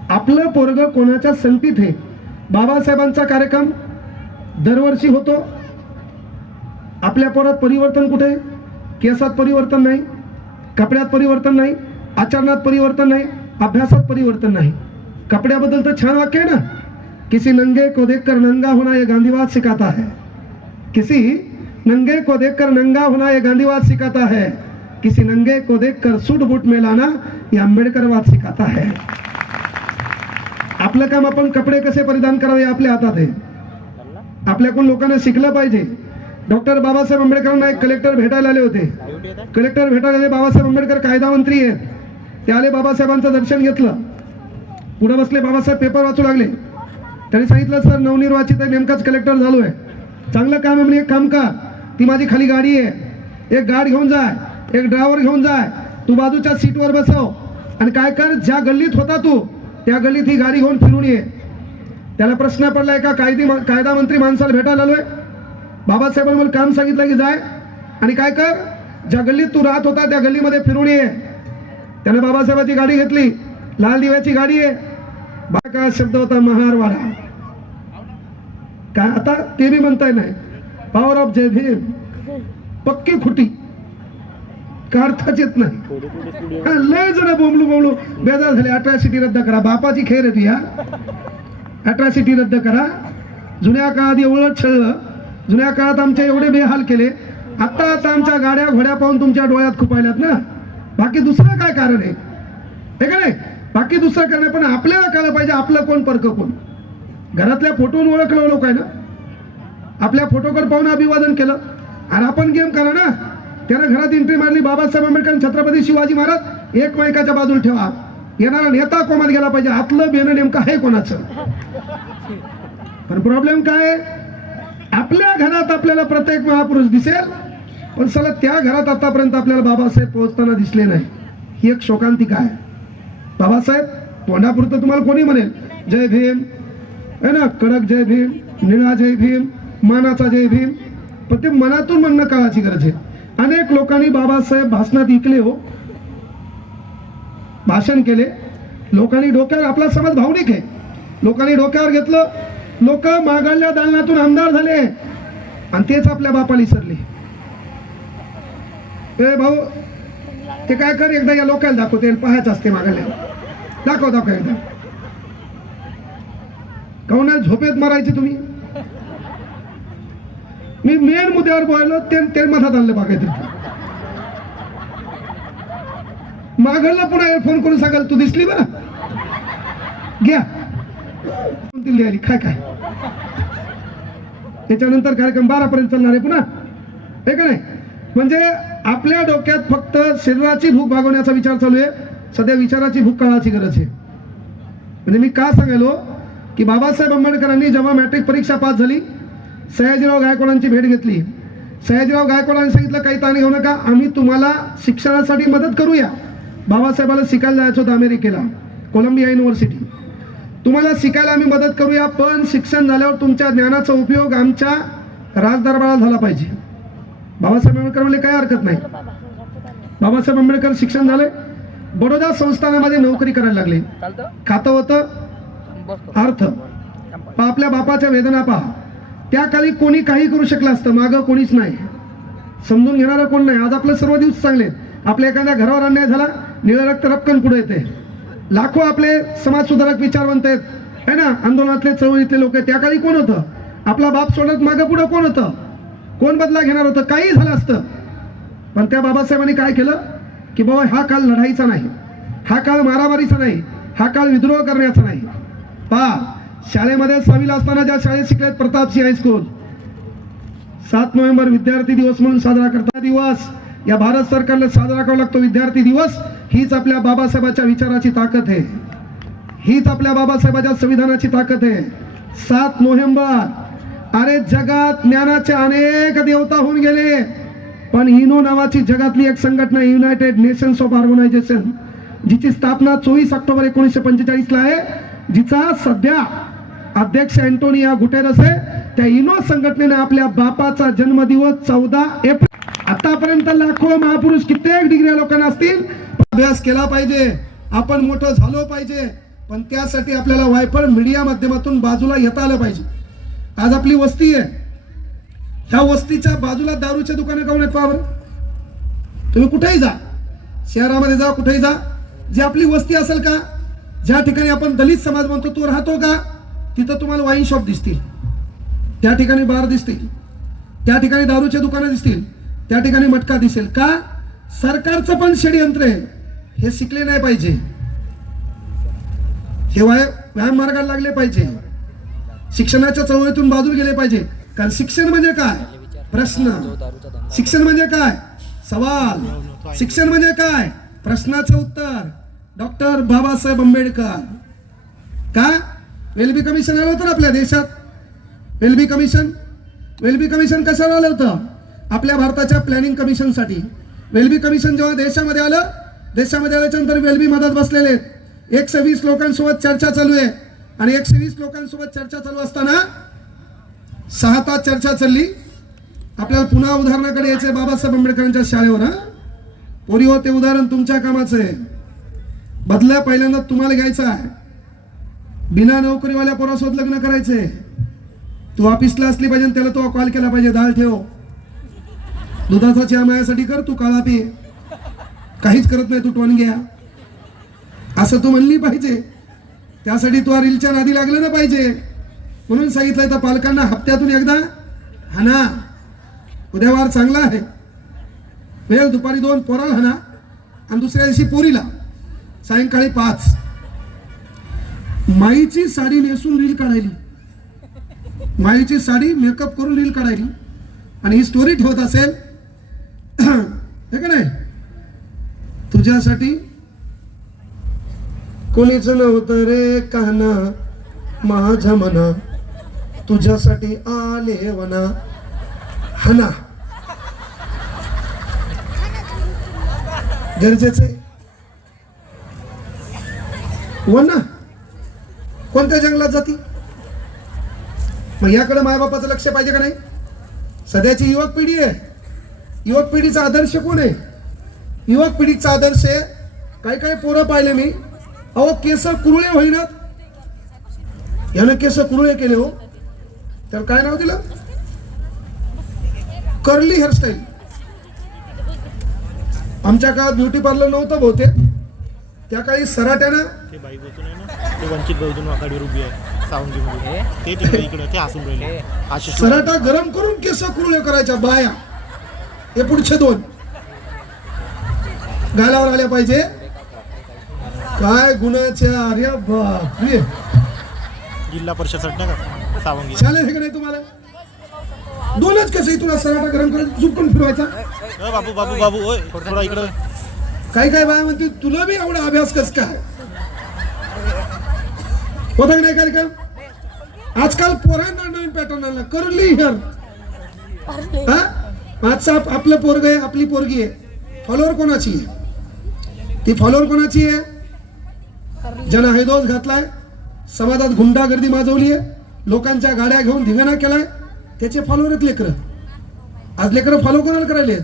आपलं पोरग कोणाच्या संगतीत आहे. बाबासाहेबांचा कार्यक्रम दरवर्षी होतो. आपल्या पोरात परिवर्तन कुठे? केसात परिवर्तन नाही, कपड्यात परिवर्तन नाही, आचरणात परिवर्तन नाही, अभ्यासात परिवर्तन नाही. कपड्याबद्दल तर छान वाक्य आहे ना, किसी नंगे को देखकर नंगा होना ये गांधीवाद सिखाता है. किसी नंगे को देखकर नंगा होना ये गांधीवाद सिखाता है. किसी नंगे को देखकर सूट बूट में लाना ये आंबेडकरवाद सिखाता है. आपलं काम आपण कपडे कसे परिधान करावे आपल्या हातात आहे. आपल्याकडून लोकांना शिकलं पाहिजे. डॉक्टर बाबासाहेब आंबेडकरांना एक कलेक्टर भेटायला आले होते. कलेक्टर भेटायला आले, बाबासाहेब आंबेडकर कायदा मंत्री आहेत. ते आले, बाबासाहेबांचं दर्शन घेतलं. पुढे बसले, बाबासाहेब पेपर वाचू लागले. त्यांनी सांगितलं, सर नवनिर्वाचित आहे, नेमकाच कलेक्टर झालोय. चांगलं काम आहे म्हणजे एक काम का, ती माझी खाली गाडी आहे, एक गाडी घेऊन जाय, एक ड्रायव्हर घेऊन जाय, तू बाजूच्या सीटवर बसव आणि काय कर, ज्या गल्लीत होता तू त्या गल्लीत ही गाडी घेऊन फिरून ये. त्याला प्रश्न पडलाय का कायदा मंत्री माणसाला भेटायला आलोय. बाबासाहेबांनी मला काम सांगितलं की जाय आणि काय कर, ज्या गल्लीत तू राहत होता त्या गल्लीमध्ये फिरून ये. त्याने बाबासाहेबांची गाडी घेतली, लाल दिव्याची गाडी आहे. काय शब्द होता, महारवाडा. काय आता ते बी म्हणताय नाही, पॉवर ऑफ जय भीम, पक्की खुटी, का अर्थच येत नाही. लय जण बोंबलू बेजार झाले. अट्रॅसिटी रद्द करा, बापाची खेळ येते या. अट्रॅसिटी रद्द करा. जुन्या काळात एवढं छळलं, जुन्या काळात आमचे एवढे बेहाल केले, आता आमच्या गाड्या घोड्या पाहून तुमच्या डोळ्यात खुपायल्यात ना. बाकी दुसरं काय कारण आहे हे का नाही? बाकी दुसरं कारण आहे, पण आपल्याला कळलं पाहिजे आपलं कोण परक कोण. घरातल्या फोटोवरून ओळखलं लोक आहे ना, आपल्या फोटोकडे पाहून अभिवादन केलं. आणि आपण गेम करा ना, त्यानं घरात एंट्री मारली, बाबासाहेब आंबेडकर छत्रपती शिवाजी महाराज एकमेकाच्या बाजूला ठेवा. येणारा नेता कोमात गेला पाहिजे, आतलं बेनं नेमकं आहे कोणाचं. पण प्रॉब्लेम काय, आपल्या घरात आपल्याला प्रत्येक महापुरुष दिसेल, पण चला त्या घरात आतापर्यंत आपल्याला बाबासाहेब पोहोचताना दिसले नाही. ही एक शोकांतिका आहे. बाबासाहेब तोंडापुरतं तुम्हाला कोणी म्हणेल जय भीम आहे ना, कडक जय भीम, निळा जय भीम, मानाचा जय भीम, पण ते मनातून म्हणणं काळाची गरज आहे. अनेक लोकांनी बाबासाहेब भाषणात ऐकले हो, भाषण केले, लोकांनी डोक्यावर, आपला समाज भावनिक आहे, लोकांनी डोक्यावर घेतलं. लोक मागाळल्या दालनातून आमदार झाले आणि तेच आपल्या बापाला विसरले. ए भाऊ, ते काय कर, एकदा या लोकांना दाखवते, पाहायचं असते मागायला. दाखव एकदा. काऊन झोपेत मारायची तुम्ही? मी मेन मुद्द्यावर बोललो, ते मधात आणलं बघायचं. मागला पुन्हा फोन करून सांगाल तू दिसली बरं, घ्या दिली काय काय. त्याच्यानंतर कार्यक्रम 12 पर्यंत चालणार आहे पुन्हा, हे का नाही? म्हणजे आपल्या डोक्यात फक्त शरीराची भूक भागवण्याचा विचार चालू आहे. सध्या विचाराची भूक काळाची गरज आहे. म्हणजे मी का सांगायलो की बाबासाहेब आंबेडकरांनी जेव्हा मॅट्रिक परीक्षा पास झाली, सयाजीराव गायकवाडांची भेट घेतली. सयाजीराव गायकवाडांनी सांगितलं, काही ताण घेऊ नका, आम्ही तुम्हाला शिक्षणासाठी मदत करूया. बाबासाहेबाला शिकायला जायचं होतं अमेरिकेला, कोलंबिया युनिव्हर्सिटी. तुम्हाला शिकायला आम्ही मदत करूया, पण शिक्षण झाल्यावर तुमच्या ज्ञानाचा उपयोग आमच्या राजदरबारात झाला पाहिजे. बाबासाहेब आंबेडकर म्हणले काही हरकत नाही. बाबासाहेब आंबेडकर शिक्षण झाले, बडोदा संस्थानामध्ये नोकरी करायला लागले. खातं होतं अर्थ. आपल्या बापाच्या वेदना पहा. त्या काळी कोणी काही करू शकलं असतं, मागं कोणीच नाही, समजून घेणारं कोण नाही. आज आपले सर्व दिवस चांगले. आपल्या एखाद्या घरावर अन्याय झाला, निळं रक्त रपकन पुढे येते. लाखो आपले समाज सुधारक विचारवंत आहेत, है ना, आंदोलनातले चळवळीतले लोक. त्या काळी कोण होतं? आपला बाप सोडत मागं पुढं कोण होतं? कोण बदला घेणार होतं? काही झालं असतं. पण त्या बाबासाहेबांनी काय केलं की बाबा हा काळ लढाईचा नाही, हा काळ मारामारीचा नाही, हा काळ विद्रोह करण्याचा नाही. पहा, शाळेमध्ये 6वीला असताना ज्या शाळेत शिकलेत, प्रतापसिंह हायस्कूल, 7 नोव्हेंबर विद्यार्थी दिवस म्हणून साजरा करता. दिवस या भारत सरकारला साजरा करावा लागतो, विद्यार्थी दिवस. हीच आपल्या बाबासाहेबांच्या विचाराची ताकद आहे, हीच आपल्या बाबासाहेबांच्या संविधानाची ताकद आहे. 7 नोव्हेंबर. अरे जगात ज्ञानाचे अनेक देवता होऊन गेले, पण इनो नावाची जगातली एक संघटना, युनायटेड नेशन्स ऑफ ऑर्गनायझेशन, जिची स्थापना 24 ऑक्टोबर 1945 ला आहे, जिचा सध्या अध्यक्ष अँटोनियो गुटेरस आहे. त्या इनो संघटनेने आपल्या बापाचा जन्मदिवस 14 एप्रिल. आतापर्यंत लाखो महापुरुष, कित्येक डिग्री लोकांना असतील, अभ्यास केला पाहिजे. आपण मोठं झालो पाहिजे, पण त्यासाठी आपल्याला वायफळ मीडिया माध्यमातून बाजूला येता आलं पाहिजे. आज आपली वस्ती आहे, ह्या वस्तीच्या बाजूला दारूचे दुकानं काऊन आहेत पावर? तुम्ही कुठेही जा, शहरामध्ये जा, कुठेही जा, जी आपली वस्ती असेल का, ज्या ठिकाणी आपण दलित समाज म्हणतो तो राहतो का, तिथं तुम्हाला वाईन शॉप दिसतील, त्या ठिकाणी बार दिसतील, त्या ठिकाणी दारूचे दुकानं दिसतील, त्या ठिकाणी मटका दिसेल का? सरकारचं पण षडयंत्र आहे. हे शिकले नाही पाहिजे, हे व्यायाम मार्गाला लागले पाहिजे, शिक्षणाच्या चळवळीतून बाजूला गेले पाहिजे. कारण शिक्षण म्हणजे काय? प्रश्न. शिक्षण म्हणजे काय? सवाल. शिक्षण म्हणजे काय? प्रश्नाचं उत्तर. डॉक्टर बाबासाहेब आंबेडकर का वेलबी कमिशन आलं होतं आपल्या देशात? वेलबी कमिशन कशाला आलं होतं? आपल्या भारताच्या प्लॅनिंग कमिशनसाठी. वेलबी कमिशन जेव्हा देशामध्ये आल्याच्या नंतर वेलबी मधात बसलेले 120 लोकांसोबत चर्चा चालू आहे, आणि 120 लोकांसोबत चर्चा चालू असताना 6 तास चर्चा चालली. आपल्याला पुन्हा उदाहरणाकडे यायचे बाबासाहेब आंबेडकरांच्या शाळेवर. पोरी हो, ते उदाहरण तुमच्या कामाचं आहे. बदला पहिल्यांदा तुम्हाला घ्यायचा आहे. बिना नोकरीवाल्या पोरासोबत लग्न करायचंय. तू ऑफिसला असली पाहिजे, त्याला तो कॉल केला पाहिजे, दाल ठेव, दुधाचा चहा माझ्यासाठी कर, तू काळा पी, काहीच करत नाही तू टोन घ्या, असं तू म्हणली पाहिजे. त्यासाठी तू रीलच्या नादी लागलं ना पाहिजे. म्हणून सांगितलंय तर पालकांना हप्त्यातून एकदा हाना. उद्या वार चांगला आहे, वेळ दुपारी 2 पोराला हाना, आणि दुसऱ्या दिवशी पोरीला सायंकाळी 5. माईची साडी नेसून रील काढायली, माईची साडी मेकअप करून रील काढायली, आणि ही स्टोरी ठेवत असेल हे का नाही? तुझ्यासाठी कोणीच नव्हतं रे काना माझ्या मना, तुझ्यासाठी आले वना हना. गरजेचे वना कोणत्या जंगलात जाती? मग याकडे मायबापाचं लक्ष पाहिजे का नाही? सध्याची युवक पिढी आहे, युवक पिढीचा आदर्श कोण आहे? युवक पिढीचा आदर्श आहे, काही पोरं पाहिले मी, अहो केस कुरुळे होईनात, यानं केस कुरुळे केले हो, त्याला काय नाव दिलं? Curly hairstyle. आमच्या काळात ब्युटी पार्लर नव्हतं बहुतेक, त्या काळी सराट्यानं सराटा गरम करून केस कुरुळे करायच्या बाया. हे पुढचे 2 गालावर आल्या पाहिजे. काय गुणाच्या, अरे बापरे. जिल्हा परिषद सावंगी चालेल हे का नाही तुम्हाला? 2च कसं इथून सराटा गरम करायचं, झुकून फिरवायचा. बाबू बाबू बाबू ओय थोडा इकडं. काही बाया म्हणते तुला बी एवढा अभ्यास कस काय होता की नाही कार्यक्रम? आजकाल पोरांना नवीन पॅटर्न आला, करली हेअर. आजचा आपलं पोरग आहे, आपली पोरगी आहे, फॉलोअर कोणाची आहे? ती फॉलोअर कोणाची आहे? ज्यानं हैदोस घातलाय, समाजात गुंडागर्दी माजवली आहे, लोकांच्या गाड्या घेऊन धिंगाणा केलाय, त्याचे फॉलोअर आहेत लेकरं. आज लेकरं फॉलो कोणाला करायले?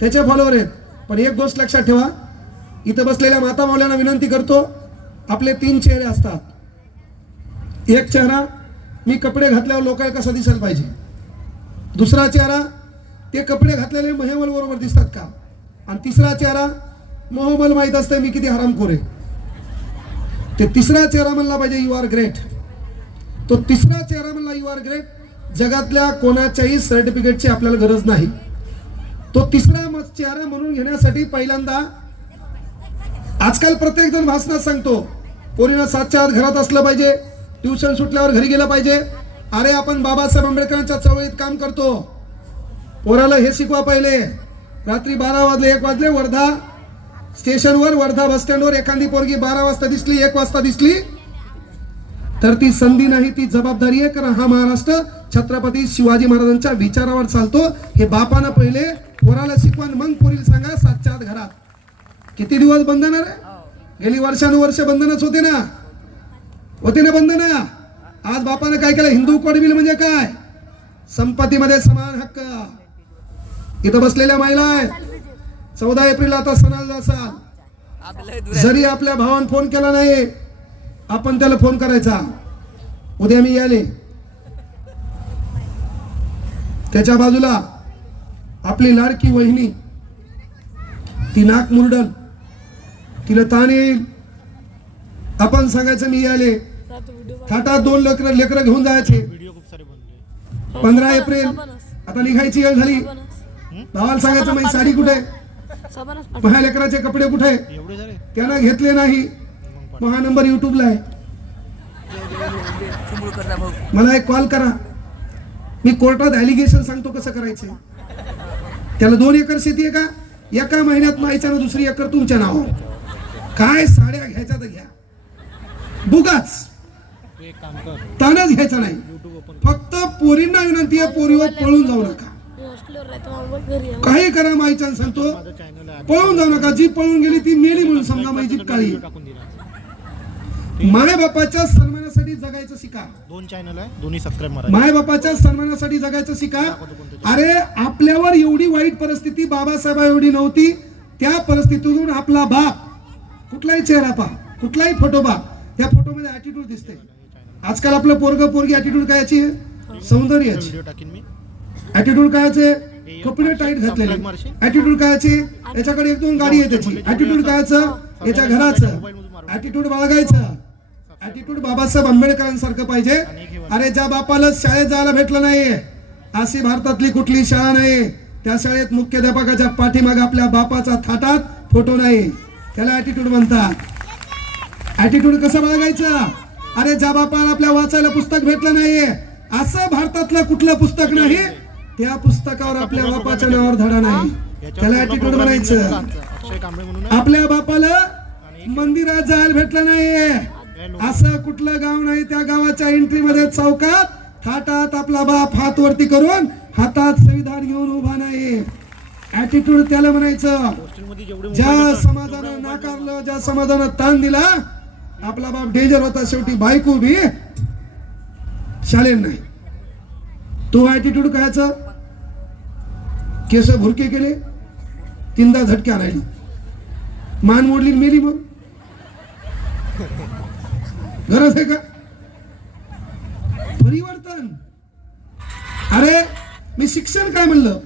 त्याचे फॉलोअर आहेत. पण एक गोष्ट लक्षात ठेवा, इथं बसलेल्या माता मावल्यांना विनंती करतो, आपले 3 चेहरे असतात. एक चेहरा मी कपडे घातल्यावर लोकांना कसा दिसायला पाहिजे, दुसरा चेहरा ते कपडे घातलेले मोहम्मल बरोबर दिसतात का, आणि तिसरा चेहरा मोहम्मल माहित असतं मी किती हरामखोर आहे. ते तिसरा चेहरा म्हणला पाहिजे यू आर ग्रेट. तो तिसरा चेहरा म्हणला यू आर ग्रेट. जगातल्या कोणाच्याही सर्टिफिकेटची आपल्याला गरज नाही. तो तिसरा चेहरा म्हणून घेण्यासाठी पहिल्यांदा आजकाल प्रत्येक जण भाषणात सांगतो, पोरीनं 7च्या आत घरात असलं पाहिजे, ट्युशन सुटल्यावर घरी गेलं पाहिजे. अरे आपण बाबासाहेब आंबेडकरांच्या चळवळीत काम करतो, पोराला हे शिकवा पहिले. रात्री 12 वाजले 1 वाजले, वर्धा स्टेशनवर, वर्धा बस स्टँडवर एखादी पोरगी 12 वाजता दिसली, 1 वाजता दिसली, तर ती संधी नाही, ती जबाबदारी आहे. कारण हा महाराष्ट्र छत्रपती शिवाजी महाराजांच्या विचारावर चालतो. हे बापानं पहिले पोराला शिकवा, मग पोरीला सांगा 7च्या आत घरात. किती दिवस बंधन रे? गेली वर्षानुवर्ष बंधनच होते ना, बंधन. आज बापानं काय केलं? हिंदू कोड बिल म्हणजे काय? संपत्तीमध्ये समान हक्क. इथं बसलेल्या महिला आहेत, 14 एप्रिल आता सणाला असाल, जरी आपल्या भावानं फोन केला नाही आपण त्याला फोन करायचा, उद्या मी याले. त्याच्या बाजूला आपली लाडकी वहिनी, ती नाक मुरडल, तिला ताण येईल, आपण सांगायचं मी याले. थाटात 2 लेकरं घेऊन जायचे. व्हिडिओ खूप सारे बनले. 15 एप्रिल आता निघायची वेळ झाली. भावाला सांगायचं माझी साडी कुठे, माझ्या लेकराचे कपडे कुठे, एवढे झाले त्यांना घेतले नाही. मग हा नंबर युट्यूबला आहे, मला एक कॉल करा, मी कोर्टात ॲलिगेशन सांगतो कसं करायचं. त्याला 2 एकर शेती आहे का, एका महिन्यात माहिती दुसरी एकर तुमच्या नावावर. काय साड्या घ्यायच्या तर घ्या, बुगाच तू एक काम कर, तानच घ्यायचा नाही. युट्यूब ओपन फक्त पोरींना विनंती आहे, पोरीवर पळून जाऊ नका. काही करा माईच्यानं सांगतो, माझं चॅनल आहे, पळून जाऊ नका. जी पळून गेली ती मेली म्हणून समजा, माझी जीप काळी. टाकून दिला. माय बापाच्या सन्मानासाठी जगायचं शिका. 2 चॅनल आहे, दोन्ही सबस्क्राईब मारा. माय बापाच्या सन्मानासाठी जगायचं शिका. अरे आपल्यावर एवढी वाईट परिस्थिती बाबासाहेब एवढी नव्हती, त्या परिस्थितीतून आपला बाप, कुठलाही चेहरा पहा, कुठलाही फोटो पहा, त्या फोटोमध्ये ॲटिट्यूड दिसते. आजकाल आपलं पोरगं पोरगी ॲटिट्यूड कायची आहे, सौंदर्याची. व्हिडिओ टाकीन मी. ॲटिट्यूड कायचे, कपडे टाईट घातलेले. ॲटिट्यूड कायचे, याच्याकडे 1-2 गाडी आहे त्याची. ॲटिट्यूड कायचं, याच्या घराचं. ॲटिट्यूड बाळगायचं. ॲटिट्यूड बाबासाहेब आंबेडकरांसारखं पाहिजे. अरे ज्या बापाला शाळेत जायला भेटलं नाही, अशी भारतातली कुठली शाळा नाही, त्या शाळेत मुख्याध्यापकाच्या पाठीमागे आपल्या बापाचा थाटात फोटो नाही, त्याला ॲटिट्यूड म्हणतात. ॲटिट्यूड कसं बाळगायचं. अरे ज्या बापाला आपल्या वाचायला पुस्तक भेटलं नाहीये, असं भारतातलं कुठलं पुस्तक नाही, त्या पुस्तकावर आपल्या बापाच्या नावावर धडा नाही, त्याला ॲटिट्यूड म्हणायचं. अक्षय कांबळे म्हणून आहे. आपल्या बापाला मंदिरात जायला भेटलं नाहीये, असं कुठलं गाव नाही, त्या गावाच्या एंट्री मध्ये चौकात थाटात आपला बाप हात वरती करून हातात संविधान घेऊन उभा नाही, ॲटिट्यूड त्याला म्हणायचं. हॉस्टेलमध्ये जेवढे ज्या समाजानं नाकारलं, ज्या समाजानं ताण दिला, आपला बाप डेंजर होता, शेवटी बायको बी शालेन नाही. तो ॲटिट्यूड कायचं, केस भुरके केले, 3दा झटके आणायली, मान मोडली मेली, मग गरज आहे का परिवर्तन. अरे मी शिक्षण काय म्हणलं,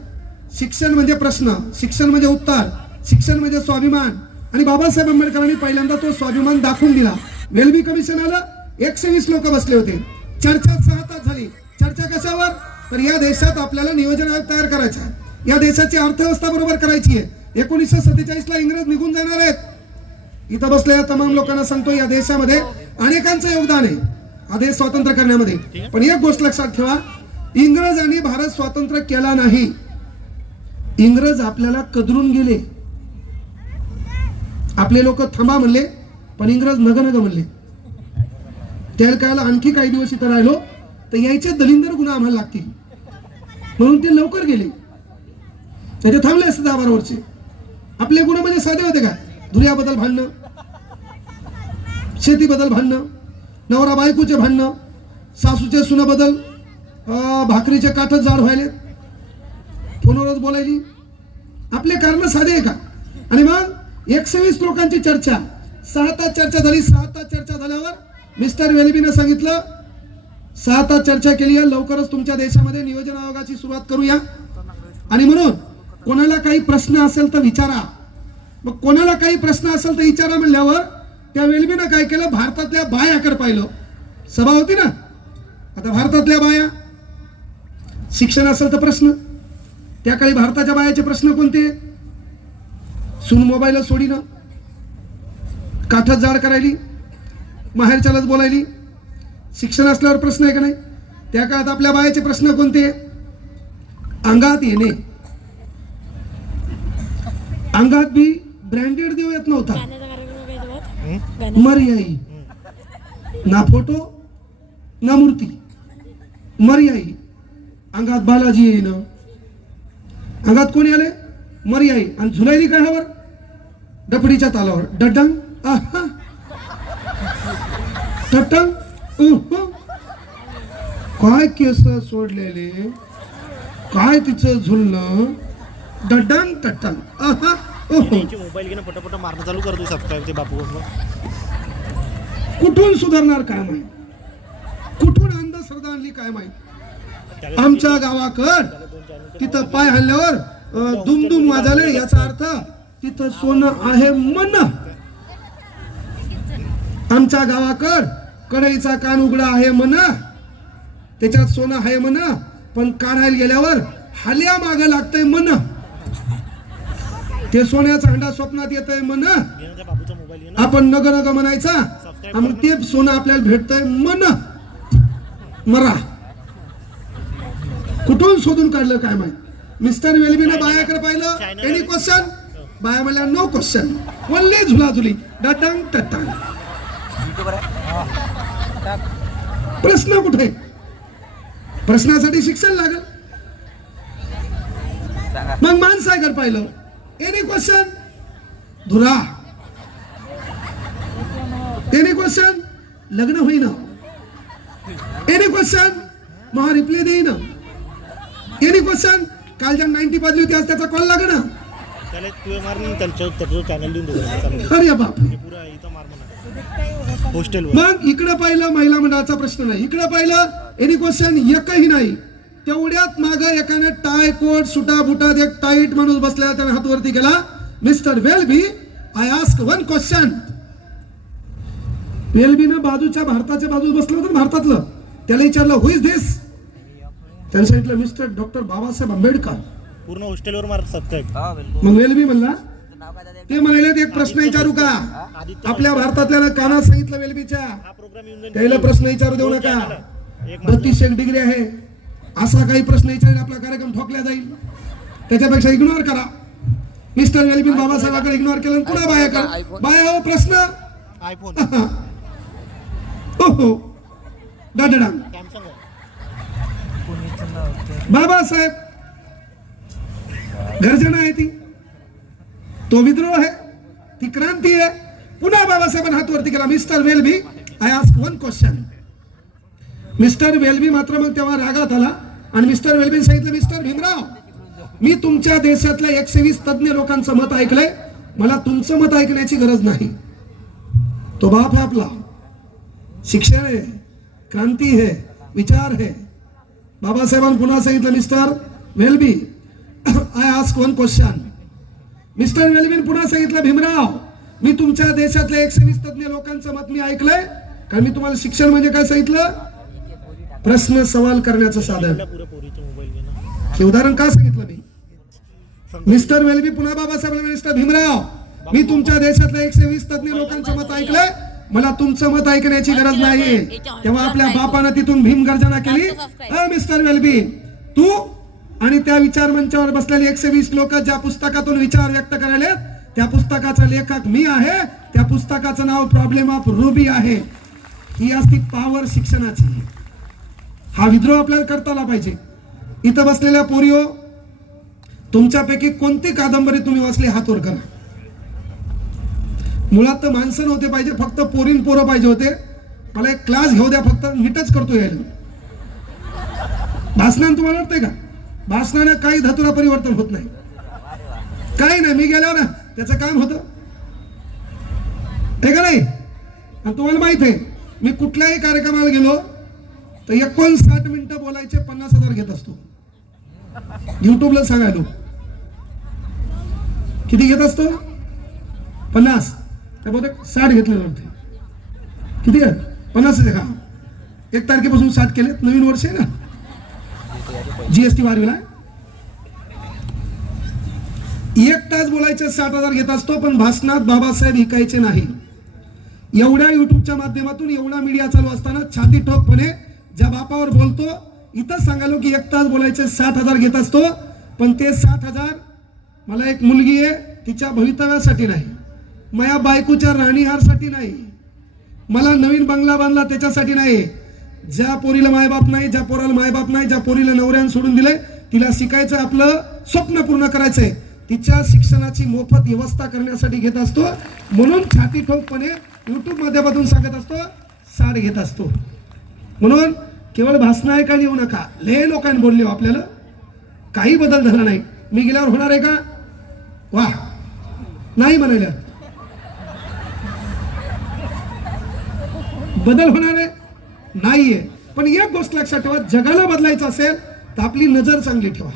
शिक्षण म्हणजे प्रश्न, शिक्षण म्हणजे उत्तर, शिक्षण म्हणजे स्वाभिमान. आणि बाबासाहेब आंबेडकरांनी पहिल्यांदा तो स्वाभिमान दाखवून दिला. वेलबी कमिशन आलं, 120 लोक बसले होते, चर्चा 6 तास झाली. चर्चा कशावर, तर या देशात आपल्याला नियोजन आयोग तयार करायचा आहे, या देशाची अर्थव्यवस्था बरोबर करायची आहे. 1947 ला इंग्रज निघून जाणार आहेत. इथं बसलेल्या तमाम लोकांना सांगतो, या देशामध्ये अनेकांचं योगदान आहे हा देश स्वतंत्र करण्यामध्ये. पण एक गोष्ट लक्षात ठेवा, इंग्रजांनी भारत स्वतंत्र केला नाही, इंग्रज आपल्याला कदरून गेले. आपले लोक थांबा म्हणले, पण इंग्रज नग नग म्हणले. त्याला कायला आणखी काही दिवस इथं राहिलो तर यायचे दलिंदर गुन्हा आम्हाला लागतील, म्हणून ते लवकर गेले. ते थांबले असते 10-12 वर्षे. आपले गुन्हे म्हणजे साधे होते का, धुऱ्याबद्दल भांडणं, शेतीबद्दल भांडणं, नवरा बायकोचे भांडणं, सासूचे सुनाबद्दल भाकरीचे काठच जाड व्हायले, फोनवरच बोलायची. आपले कारण साधे आहे का. आणि मग 120 लोकांची चर्चा, 6 तास चर्चा झाली. 6 तास चर्चा झाल्यावर मिस्टर वेलबीने सांगितलं, 6 तास चर्चा केली आहे, लवकरच तुमच्या देशामध्ये नियोजन आयोगाची सुरुवात करूया. आणि म्हणून कोणाला काही प्रश्न असेल तर विचारा. मग कोणाला काही प्रश्न असेल तर विचारा म्हणल्यावर त्या वेलबीनं काय केलं, भारतातल्या बायाकडे पाहिलं. सभा होती ना, आता भारतातल्या बाया, शिक्षण असेल तर प्रश्न. त्या काळी भारताच्या बायाचे प्रश्न कोणते, सून मोबाईल सोडीनं, काठच जाड करायली, माहेरच्यालाच बोलायली. शिक्षण असल्यावर प्रश्न आहे का नाही. त्या काळात आपल्या बायाचे प्रश्न कोणते, अंगात येणे, अंगात बी ब्रँडेड देव येत नव्हता, मर्याई ना फोटो ना मूर्ती, मर्याई. अंगात बालाजी येईन, अंगात कोणी आले, मर्याई. आणि झुलायली काय हवर, डपडीच्या तालावर डडंग टटंग. काय केस सोडलेले, काय तिचं झुलणं, डडंग टटंग. ओहो, यांची मोबाईल घेणं पटापट मारणं चालू करतो सबस्क्राईब ते बापू कुठून सुधारणार काय माहित, कुठून अंधश्रद्धा आणली काय माहित. आमच्या गावाकड तिथं पाय हल्ल्यावर दुमदुम वाजले, याचा अर्थ तिथं सोनं आहे म्हण. आमच्या गावाकड कढईचा कान उघडा आहे म्हण, त्याच्यात सोनं आहे म्हण, पण काढायला गेल्यावर हाल्या माग लागतंय म्हण. ते सोन्याचा हंडा स्वप्नात येतंय म्हण. बाबूचा मोबाईल घेणं आपण नग नग म्हणायचा आणि ते सोनं आपल्याला भेटतंय म्हण. मरा कुठून शोधून काढलं काय माहित. मिस्टर वेलबीने बायाकडे पाहिलं, एनी क्वेश्चन, बाया म्हणल्या नो क्वेश्चन, ओनली झुलाझुली, डटांग टटांग. प्रश्न कुठे, प्रश्नासाठी शिक्षण लागल. मग माणसाकडे पाहिलं, एनी क्वेश्चन धुरा, एनी क्वेश्चन लग्न होईना, एनी क्वेश्चन महा रिप्ले देईन, एनी क्वेश्चन काल ज्या 90 पाजली होती आज त्याचा कॉल लागना. त्याला तू मारून त्याचं चॅनल देऊन देऊ. अरे बाप, पुरा इथं मार म्हणा हॉस्टेलवर. मग इकडे पाहिलं महिला मंडळाचा प्रश्न नाही, इकडे पाहिलं एनी क्वेश्चन एकही नाही. तेवढ्यात माग एकाने टाय कोट सुटा बुटात एक टाईट माणूस बसला, त्याने हात वरती केला. Mister Welby, I ask one question. वेलबीनं बाजूच्या भारताच्या बाजूला बसलं होतं, भारतातलं. त्याला विचारलं हु इज दिस. त्याने सांगितलं मिस्टर डॉक्टर बाबासाहेब आंबेडकर. पूर्ण हॉस्टेलवर मार सबस्क्राईब. मग वेलबी म्हणला, ते म्हणाले एक प्रश्न विचारू का. आपल्या भारतातल्या कानात सांगितलं वेलबीच्या, हा प्रोग्राम येऊन जाईल. त्याला प्रश्न विचारू देऊ नका. एक 32 डिग्री आहे, असा काही प्रश्न विचारले आपला कार्यक्रम ठोकला जाईल. त्याच्यापेक्षा इग्नोर करा. मिस्टर वेलबी बाबासाहेबांकडे इग्नोर केलं, पुन्हा बायाकडे. बाया हो प्रश्न, आयफोन हो डाडडांग. सॅमसंग बाबासाहेब गर्जना आहे ती, तो विद्रोह आहे, ती क्रांती आहे. पुन्हा बाबासाहेबांनी हात वरती केला. Mister Welby, I ask one question. Mister Welby मात्र मग तेव्हा रागात आला आणि मिस्टर वेलबी सांगितलं, मिस्टर भीमराव, मी तुमच्या देशातल्या 120 तज्ञ लोकांचं मत ऐकलंय, मला तुमचं मत ऐकण्याची गरज नाही. तो बाप है आपला, शिक्षण है, क्रांती है, विचार है. बाबासाहेबांनी पुन्हा सांगितलं, mister Welby, I ask one question. Mister wellbeing पुन्हा सांगितलं, भीमराव, मी तुमच्या देशातल्या 120 तज्ञ लोकांचं मत मी ऐकलंय, कारण मी तुम्हाला शिक्षण म्हणजे काय सांगितलं, प्रश्न सवाल करण्याचं साधन. पुरा पोरीचं मोबाईल घेणं. हे उदाहरण का सांगितलं मी. मिस्टर वेलबी पुन्हा बाबासाहेब, मिस्टर भीमराव, मी तुमच्या देशातल्या 120 तज्ञ लोकांचं मत ऐकलंय, मला तुमचं मत ऐकण्याची गरज नाही. तेव्हा आपल्या बापानं तिथून भीम गर्जना केली, मिस्टर वेलबी, तू आणि त्या विचार मंचावर बसलेले 120 लोक ज्या पुस्तकातून विचार व्यक्त करायले, त्या पुस्तकाचा लेखक मी आहे. त्या पुस्तकाचं नाव प्रॉब्लेम ऑफ रुबी आहे. ही असती पॉवर शिक्षणाची. हा विद्रोह आपल्याला करता आला पाहिजे. इथं बसलेल्या पोरियो, तुमच्यापैकी कोणती कादंबरी तुम्ही वाचली हात वर करा. मुळात तर माणसं नव्हते पाहिजे, फक्त पोरीन पोरं पाहिजे होते. मला एक क्लास घेऊ द्या, फक्त नीटच करतो यायला. भाषणानं तुम्हाला वाटतंय का, भाषणानं काही धतुरा परिवर्तन होत नाही, काही नाही. मी गेल्यावर ना त्याचं काम होतं, हे का नाही. आणि तुम्हाला माहित आहे, मी कुठल्याही कार्यक्रमाला गेलो तर 59 मिनिटं बोलायचे 50,000 घेत असतो. युट्यूबला सांगायलो किती घेत असतो, 50. बहुतेक 60 घेतले होते. किती आहे, 50 आहे का. 1 तारखेपासून 60 केलेत. नवीन वर्ष आहे ना, जीएसटी वाढविला. 1 तास बोलायचे 60,000 घेत असतो, पण भाषणात बाबासाहेब ऐकायचे नाही. एवढ्या युट्यूबच्या माध्यमातून एवढा मीडिया चालू असताना छाती ठोकपणे ज्या बापावर बोलतो, इथं सांगालो की 1 तास बोलायचे 60,000 घेत असतो, पण ते 60,000 मला एक मुलगी आहे तिच्या भवितव्यासाठी नाही, माझ्या बायकोच्या राणीहारसाठी नाही, मला नवीन बंगला बांधला त्याच्यासाठी नाही. ज्या पोरीला मायबाप नाही, ज्या पोराला मायबाप नाही, ज्या पोरीला नवऱ्यानं सोडून दिले, तिला शिकायचं, आपलं स्वप्न पूर्ण करायचंय, तिच्या शिक्षणाची मोफत व्यवस्था करण्यासाठी घेत असतो. म्हणून छाती ठोकपणे युट्यूब माध्यमातून सांगत असतो, 60 घेत असतो. म्हणून केवळ भाषण ऐकायला येऊ नका. लय लोकांनी बोलले आपल्याला, काही बदल झाला नाही. मी गेल्यावर होणार आहे का, वा नाही म्हणायला. बदल होणार आहे नाहीये. पण एक गोष्ट लक्षात ठेवा, जगाला बदलायचं असेल तर आपली नजर चांगली ठेवा.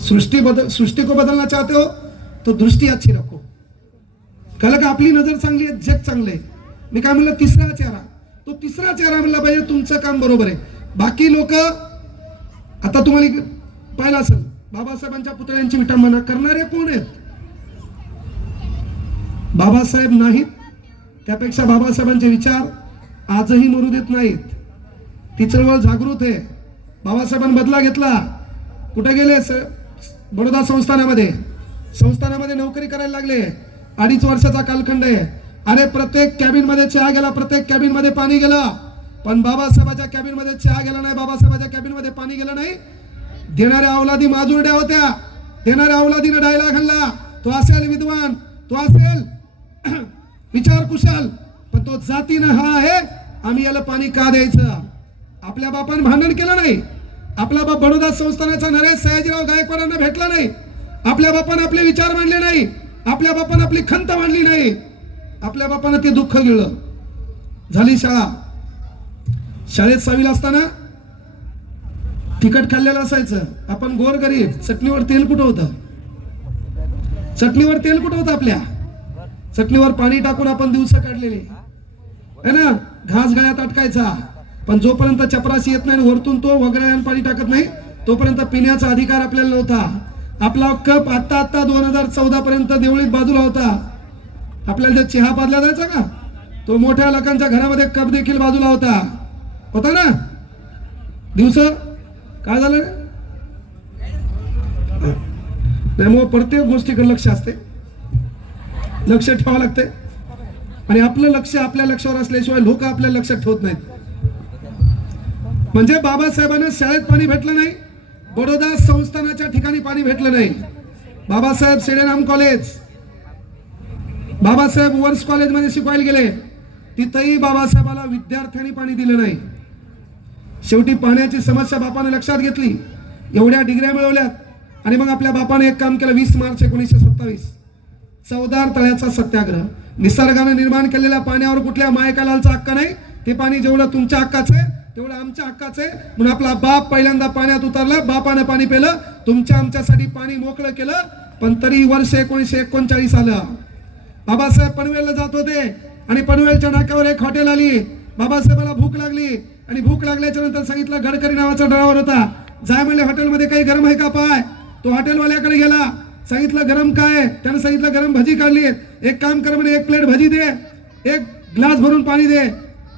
सृष्टि को बदलना चाहते हो तो दृष्टी अच्छी रखो. कळलं का? आपली नजर चांगली आहे, जग चांगलं आहे. मी काय म्हणलं, तिसरा चेहरा. तो तिसरा चेहरा म्हणला पाहिजे, तुमचं काम बरोबर आहे. बाकी लोक, आता तुम्हाला पाहिलं असेल, बाबासाहेबांच्या पुतळ्यांची विटंबना करणारे कोण आहेत? बाबासाहेब नाहीत. त्यापेक्षा बाबासाहेबांचे विचार आजही मरू देत नाहीत. ती चळवळ जागृत आहे. बाबासाहेबांनी बदला घेतला. कुठे गेले? बडोदा संस्थानामध्ये नोकरी करायला लागले. 2.5 वर्षाचा कालखंड आहे. अरे प्रत्येक कॅबिन मध्ये चहा गेला, प्रत्येक कॅबिन मध्ये पाणी गेला, पण बाबासाहेबांच्या कॅबिन मध्ये चहा गेला नाही, बाबासाहेबांच्या कॅबिन मध्ये पाणी गेलं नाही. देणाऱ्या अवलादी माजुरड्या होत्या. देणाऱ्या अवलादीनं डायलॉग आणला, तो असेल विद्वान, तो असेल विचार कुशल, पण तो जातीनं हा आहे, आम्ही याला पाणी का द्यायचं? आपल्या बापानं भांडण केलं नाही. आपला बाप बडोदा संस्थानाचा नरेश सयाजीराव गायकवाडांना भेटला नाही. आपल्या बापानं आपले विचार मांडले नाही. आपल्या बापानं आपली खंत मांडली नाही. आपल्या बापानं ते दुःख गिळलं. झाली शाळा. शाळेत 6वीला असताना तिखट खाल्लेलं असायचं. आपण गोरगरीब. चटणीवर तेल कुठं होतं? चटणीवर तेल कुठं होतं? आपल्या चटणीवर पाणी टाकून आपण दिवस काढलेले है ना. घास गळ्यात अटकायचा. पण जोपर्यंत चपराशी येत नाही, वरतून तो वगळ्यानं पाणी टाकत नाही, तोपर्यंत पिण्याचा अधिकार आपल्याला नव्हता. आपला कप आता 2014 पर्यंत देवळीत बाजूला होता. आपल्याला चहा पाजला जायचा का? तो मोठ्या लोकांच्या घरामध्ये कप देखील बाजूला होता ना. दिवस काय झालं? त्यामुळे प्रत्येक गोष्टीकडे लक्ष असते, लक्ष ठेवावं लागते. आणि आपलं लक्ष आपल्या लक्षावर असल्याशिवाय लोक आपल्या लक्षात ठेवत नाहीत. म्हणजे बाबासाहेबांना शाळेत पाणी भेटलं नाही, बडोदा संस्थानाच्या ठिकाणी पाणी भेटलं नाही. बाबासाहेब सेडेनाम कॉलेज, बाबासाहेब वर्स कॉलेजमध्ये शिकवायला गेले, तिथंही बाबासाहेबाला विद्यार्थ्यांनी पाणी दिलं नाही. शेवटी पाण्याची समस्या बापाने लक्षात घेतली, एवढ्या डिग्र्या मिळवल्यात आणि मग आपल्या बापाने एक काम केलं. 20 मार्च 1927 चौदार तळ्याचा सत्याग्रह. निसर्गाने निर्माण केलेल्या पाण्यावर कुठल्या मायकालालचा हक्क नाही. ते पाणी जेवढं तुमच्या हक्काचं आहे तेवढं आमच्या हक्काचं आहे. म्हणून आपला बाप पहिल्यांदा पाण्यात उतरला, बापानं पाणी पेलं, तुमच्या आमच्यासाठी पाणी मोकळं केलं. पण तरी वर्ष 1939 आलं. बाबासाहेब पनवेलला जात होते आणि पनवेलच्या नाक्यावर एक हॉटेल आली. बाबासाहेबाला भूक लागली आणि भूक लागल्याच्या नंतर सांगितलं, गडकरी नावाचा ड्रायव्हर होता, जाय म्हणले हॉटेलमध्ये काही गरम आहे का पाय. तो हॉटेलवाल्याकडे गेला, सांगितलं गरम काय? त्यानं सांगितलं गरम भजी काढली. एक काम कर म्हणे, 1 प्लेट भजी दे, 1 ग्लास भरून पाणी दे.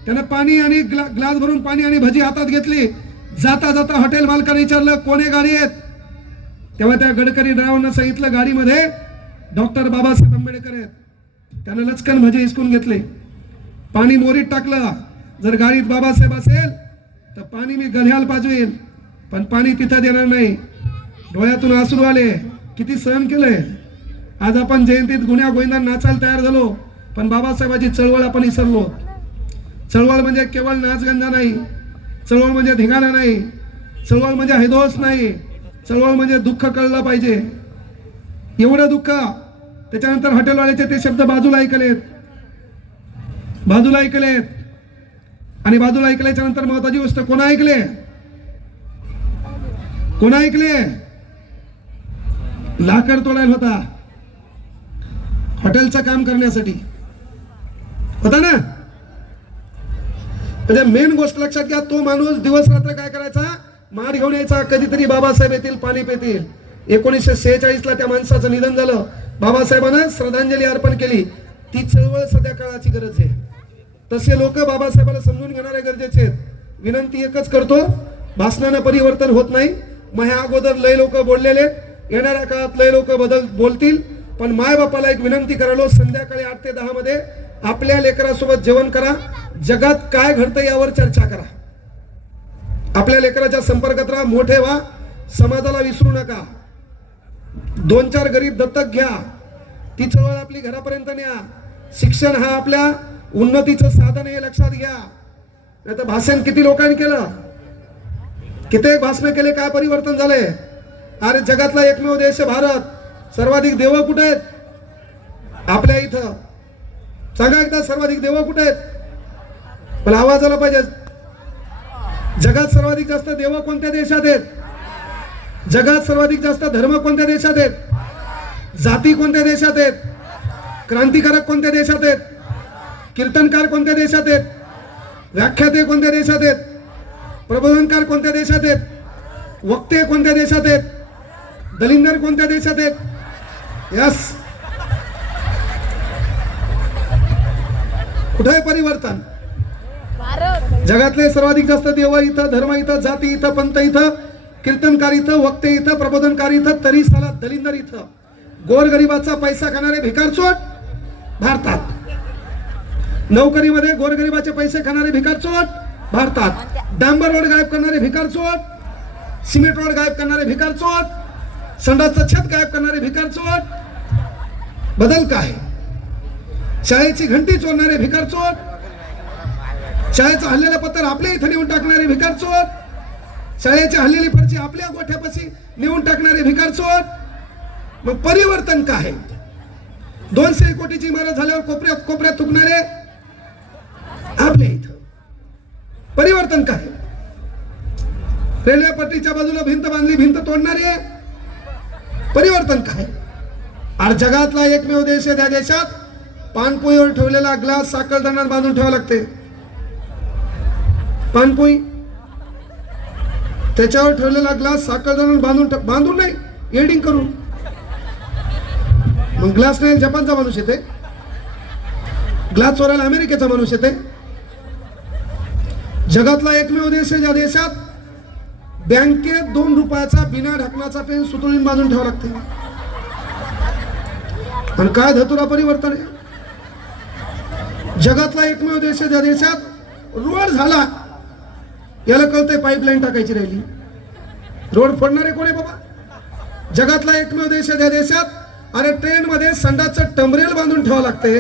त्यानं पाणी आणि ग्लास भरून पाणी आणि भजी हातात घेतली. जाता जाता हॉटेल मालकाने विचारलं, कोणे गाडी आहेत? तेव्हा त्या गडकरी ड्रायव्हरनं सांगितलं, गाडीमध्ये डॉक्टर बाबासाहेब आंबेडकर आहेत. त्यानं लचकन भजी हिसकून घेतले, पाणी मोरीत टाकलं. जर गाडीत बाबासाहेब असेल तर पाणी मी गढ्याला पाजवेल, पण पाणी तिथं देणार नाही. डोळ्यातून आसरू आले. किती सहन केलंय. आज आपण जयंतीत गुन्ह्या गोविंदा नाचायला तयार झालो, पण बाबासाहेबांची चळवळ आपण विसरलो. चळवळ म्हणजे केवळ नाचगंजा नाही, चळवळ म्हणजे धिंगाणा नाही, चळवळ म्हणजे हैदोस नाही, चळवळ म्हणजे दुःख कळलं पाहिजे. एवढं दुःख. त्याच्यानंतर हॉटेलवाल्याचे ते शब्द बाजूला ऐकलेत आणि बाजूला ऐकल्याच्या नंतर महत्वाची गोष्ट, कोण ऐकले? लाकड तोडायला होता, हॉटेलचं काम करण्यासाठी होता ना. म्हणजे मेन गोष्ट लक्षात घ्या, तो माणूस दिवस रात्र काय करायचा? माठ घेऊन यायचा. कधीतरी बाबासाहेब येतील, पाणी पितील. 1946 ला त्या माणसाचं निधन झालं. बाबासाहेबांना श्रद्धांजली अर्पण केली. ती चळवळ सध्या काळाची गरज आहे. तसे लोक बाबासाहेबांना समजून घेणारे गरजेचे आहेत. विनंती एकच करतो, भाषणानं परिवर्तन होत नाही. माझ्या अगोदर लय लोक बोललेले, येणाऱ्या काळात लय लोक बोलतील. पण माय बापाला एक विनंती करालो, संध्याकाळी 8 ते 10 मध्ये आपल्या लेकरासोबत जेवण करा. जगात काय घडतं यावर चर्चा करा. आपल्या लेकराच्या संपर्कात राहा, मोठे व्हा, समाजाला विसरू नका. 2-4 गरीब दत्तक घ्या. ती चळवळ आपली घरापर्यंत न्या. शिक्षण हा आपल्या उन्नतीचं साधन आहे, लक्षात घ्या. नाही तर भाषण किती लोकांनी केलं, कित्येक भाषण केले, काय परिवर्तन झाले? अरे जगातला एकमेव देश भारत. सर्वाधिक देव कुठे आहेत? आपल्या इथं सांगा एकदा सर्वाधिक देव कुठे आहेत? मला आवाज आला पाहिजे. जगात सर्वाधिक जास्त देव कोणत्या देशात आहेत? जगात सर्वाधिक जास्त धर्म कोणत्या देशात आहेत? जाती कोणत्या देशात आहेत? क्रांतिकारक कोणत्या देशात आहेत? कीर्तनकार कोणत्या देशात आहेत? व्याख्याते कोणत्या देशात आहेत? प्रबोधनकार कोणत्या देशात आहेत? वक्ते कोणत्या देशात आहेत? दलिंदर कोणत्या देशात आहेत? यस, कुठे आहे परिवर्तन? जगातले सर्वाधिक जास्त देव इथं, धर्म इथं, जाती इथं, पंथ इथं, कीर्तनकार इथं, वक्ते इथं, प्रबोधनकार इथं, तरी साला दलिंदर इथं. गोरगरिबाचा पैसा खाणारे भिकारचोट भारतात. नोकरीमध्ये गोरगरिबाचे पैसे खाणारे भिकारचोट भारतात. डांबर रोड गायब करणारे भिकारचोट, सिमेंट रोड गायब करणारे भिकारचोट, संडासचं छत गायब करणारे भिकारचोट. बदल काय? शाळेची घंटी चोरणारे भिकारचोट, शाळेचं हल्लेलं पत्र आपल्या इथं नेऊन टाकणारे भिकारचोट, शाळेची हल्लेली फरची आपल्या गोठ्यापाशी नेऊन टाकणारे भिकारचोट. मग परिवर्तन काय? 200 कोटीची इमारत झाल्यावर कोपऱ्यात कोपऱ्यात थुकणारे आपल्या इथं. परिवर्तन काय? रेल्वे पट्टीच्या बाजूला भिंत बांधली, भिंत तोडणारे. परिवर्तन काय? आणि जगातला एकमेव देश आहे, त्या देशात पानपोईवर ठेवलेला ग्लास साखळदाण्यात बांधून ठेवावा लागते. पानपोई त्याच्यावर ठेवलेला ग्लास साखळदाण्यात बांधून नाही, एडिंग करून. मग ग्लास नाही जपानचा माणूस येते, ग्लास चोरायला अमेरिकेचा माणूस येते. जगातला एकमेव देश आहे ज्या देशात बँकेत 2 रुपयाचा बिना ढकनाचा पेन सुतळीन बांधून ठेवावा लागते. आणि काय धतुरा परिवर्तन आहे? जगातला एकमेव देश आहे ज्या देशात रोड झाला याला कळतंय पाईपलाईन टाकायची राहिली. रोड फोडणारे कोण आहे बाबा? जगातला एकमेव देश आहे ज्या देशात अरे ट्रेन मध्ये संडासचं टंबरेल बांधून ठेवावं लागते.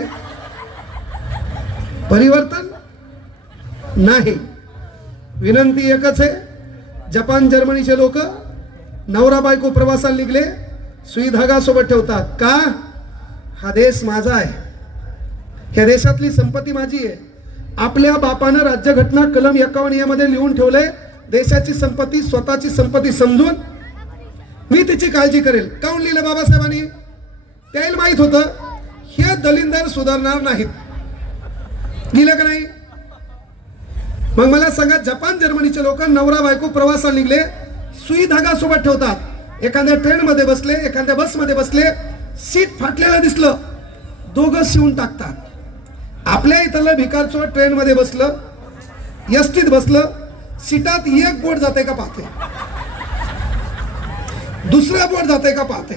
परिवर्तन नाही. विनंती एकच आहे, जपान जर्मनीचे लोक नवरा बायको प्रवासाला निघले सुई धागा सोबत ठेवतात. का? हा देश माझा आहे, ह्या देशातली संपत्ती माझी आहे. आपल्या बापानं राज्यघटना कलम 51 मध्ये लिहून ठेवलंय, देशाची संपत्ती स्वतःची संपत्ती समजून मी तिची काळजी करेल. काऊन लिहिलं बाबासाहेबांनी? त्याला माहित होतं हे दलिंदर सुधारणार नाहीत. लिहिलं का नाही? मग मला सांगा, जपान जर्मनीचे लोक नवरा बायको प्रवासाला निघले सुई धागा सोबत ठेवतात. एखाद्या ट्रेन मध्ये बसले, एखाद्या बस मध्ये बसले, सीट फाटलेलं दिसलं, दोघं शिवून टाकतात. आपल्या इथलं भिकारचोट ट्रेन मध्ये बसलं, एसटीत बसलं, सीटात एक बोट जाते का पाहते, दुसरा बोट जाते का पाहते,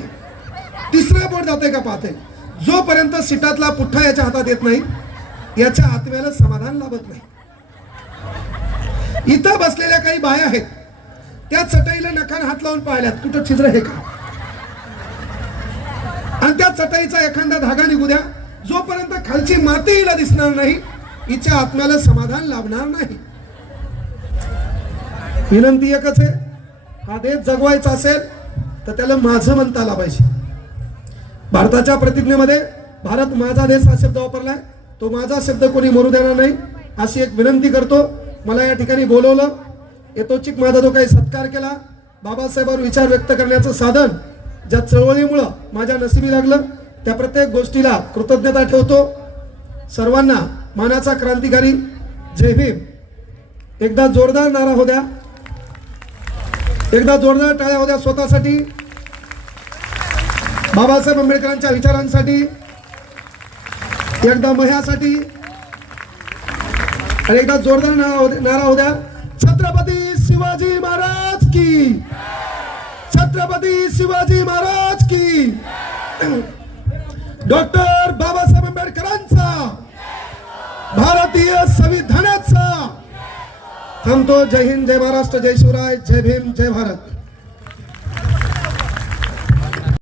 तिसरा बोट जाते का पाहते. जोपर्यंत सीटातला पुठ्ठा याच्या हातात येत नाही याच्या आत्म्याला समाधान लाभत नाही. इथं बसलेल्या काही बाया आहेत, त्या चटईला नखाने हात लावून पाहिल्यात कुठं छिद्र आहे का, आणि त्या चटईचा एखादा धागा निघू द्या, जोपर्यंत खालची माती हिला दिसणार नाही हिच्या आत्म्याला समाधान लाभणार नाही. विनंती एकच आहे, हा देश जगवायचा असेल तर त्याला माझं म्हणता आला पाहिजे. भारताच्या प्रतिज्ञेमध्ये भारत माझा देश हा शब्द वापरलाय, तो माझा शब्द कोणी मरू देणार नाही अशी एक विनंती करतो. मला या ठिकाणी बोलवलं, यथोचित माझा जो काही सत्कार केला, बाबासाहेबांवर विचार व्यक्त करण्याचं साधन ज्या चळवळीमुळं माझ्या नशिबी लागलं, त्या प्रत्येक गोष्टीला कृतज्ञता ठेवतो. सर्वांना मानाचा क्रांतिकारी जय भीम. एकदा जोरदार नारा हो द्या, एकदा जोरदार टाळ्या हो द्या स्वतःसाठी, बाबासाहेब आंबेडकरांच्या विचारांसाठी, एकदा मह्यासाठी, आणि एकदा जोरदार नारा हो द्या, छत्रपती शिवाजी महाराज की, छत्रपती शिवाजी महाराज की, डॉक्टर बाबासाहेब आंबेडकरांचा, भारतीय संविधानाचा. थांबतो. जय हिंद, जय महाराष्ट्र, जय शिवराय, जय भीम, जय भारत.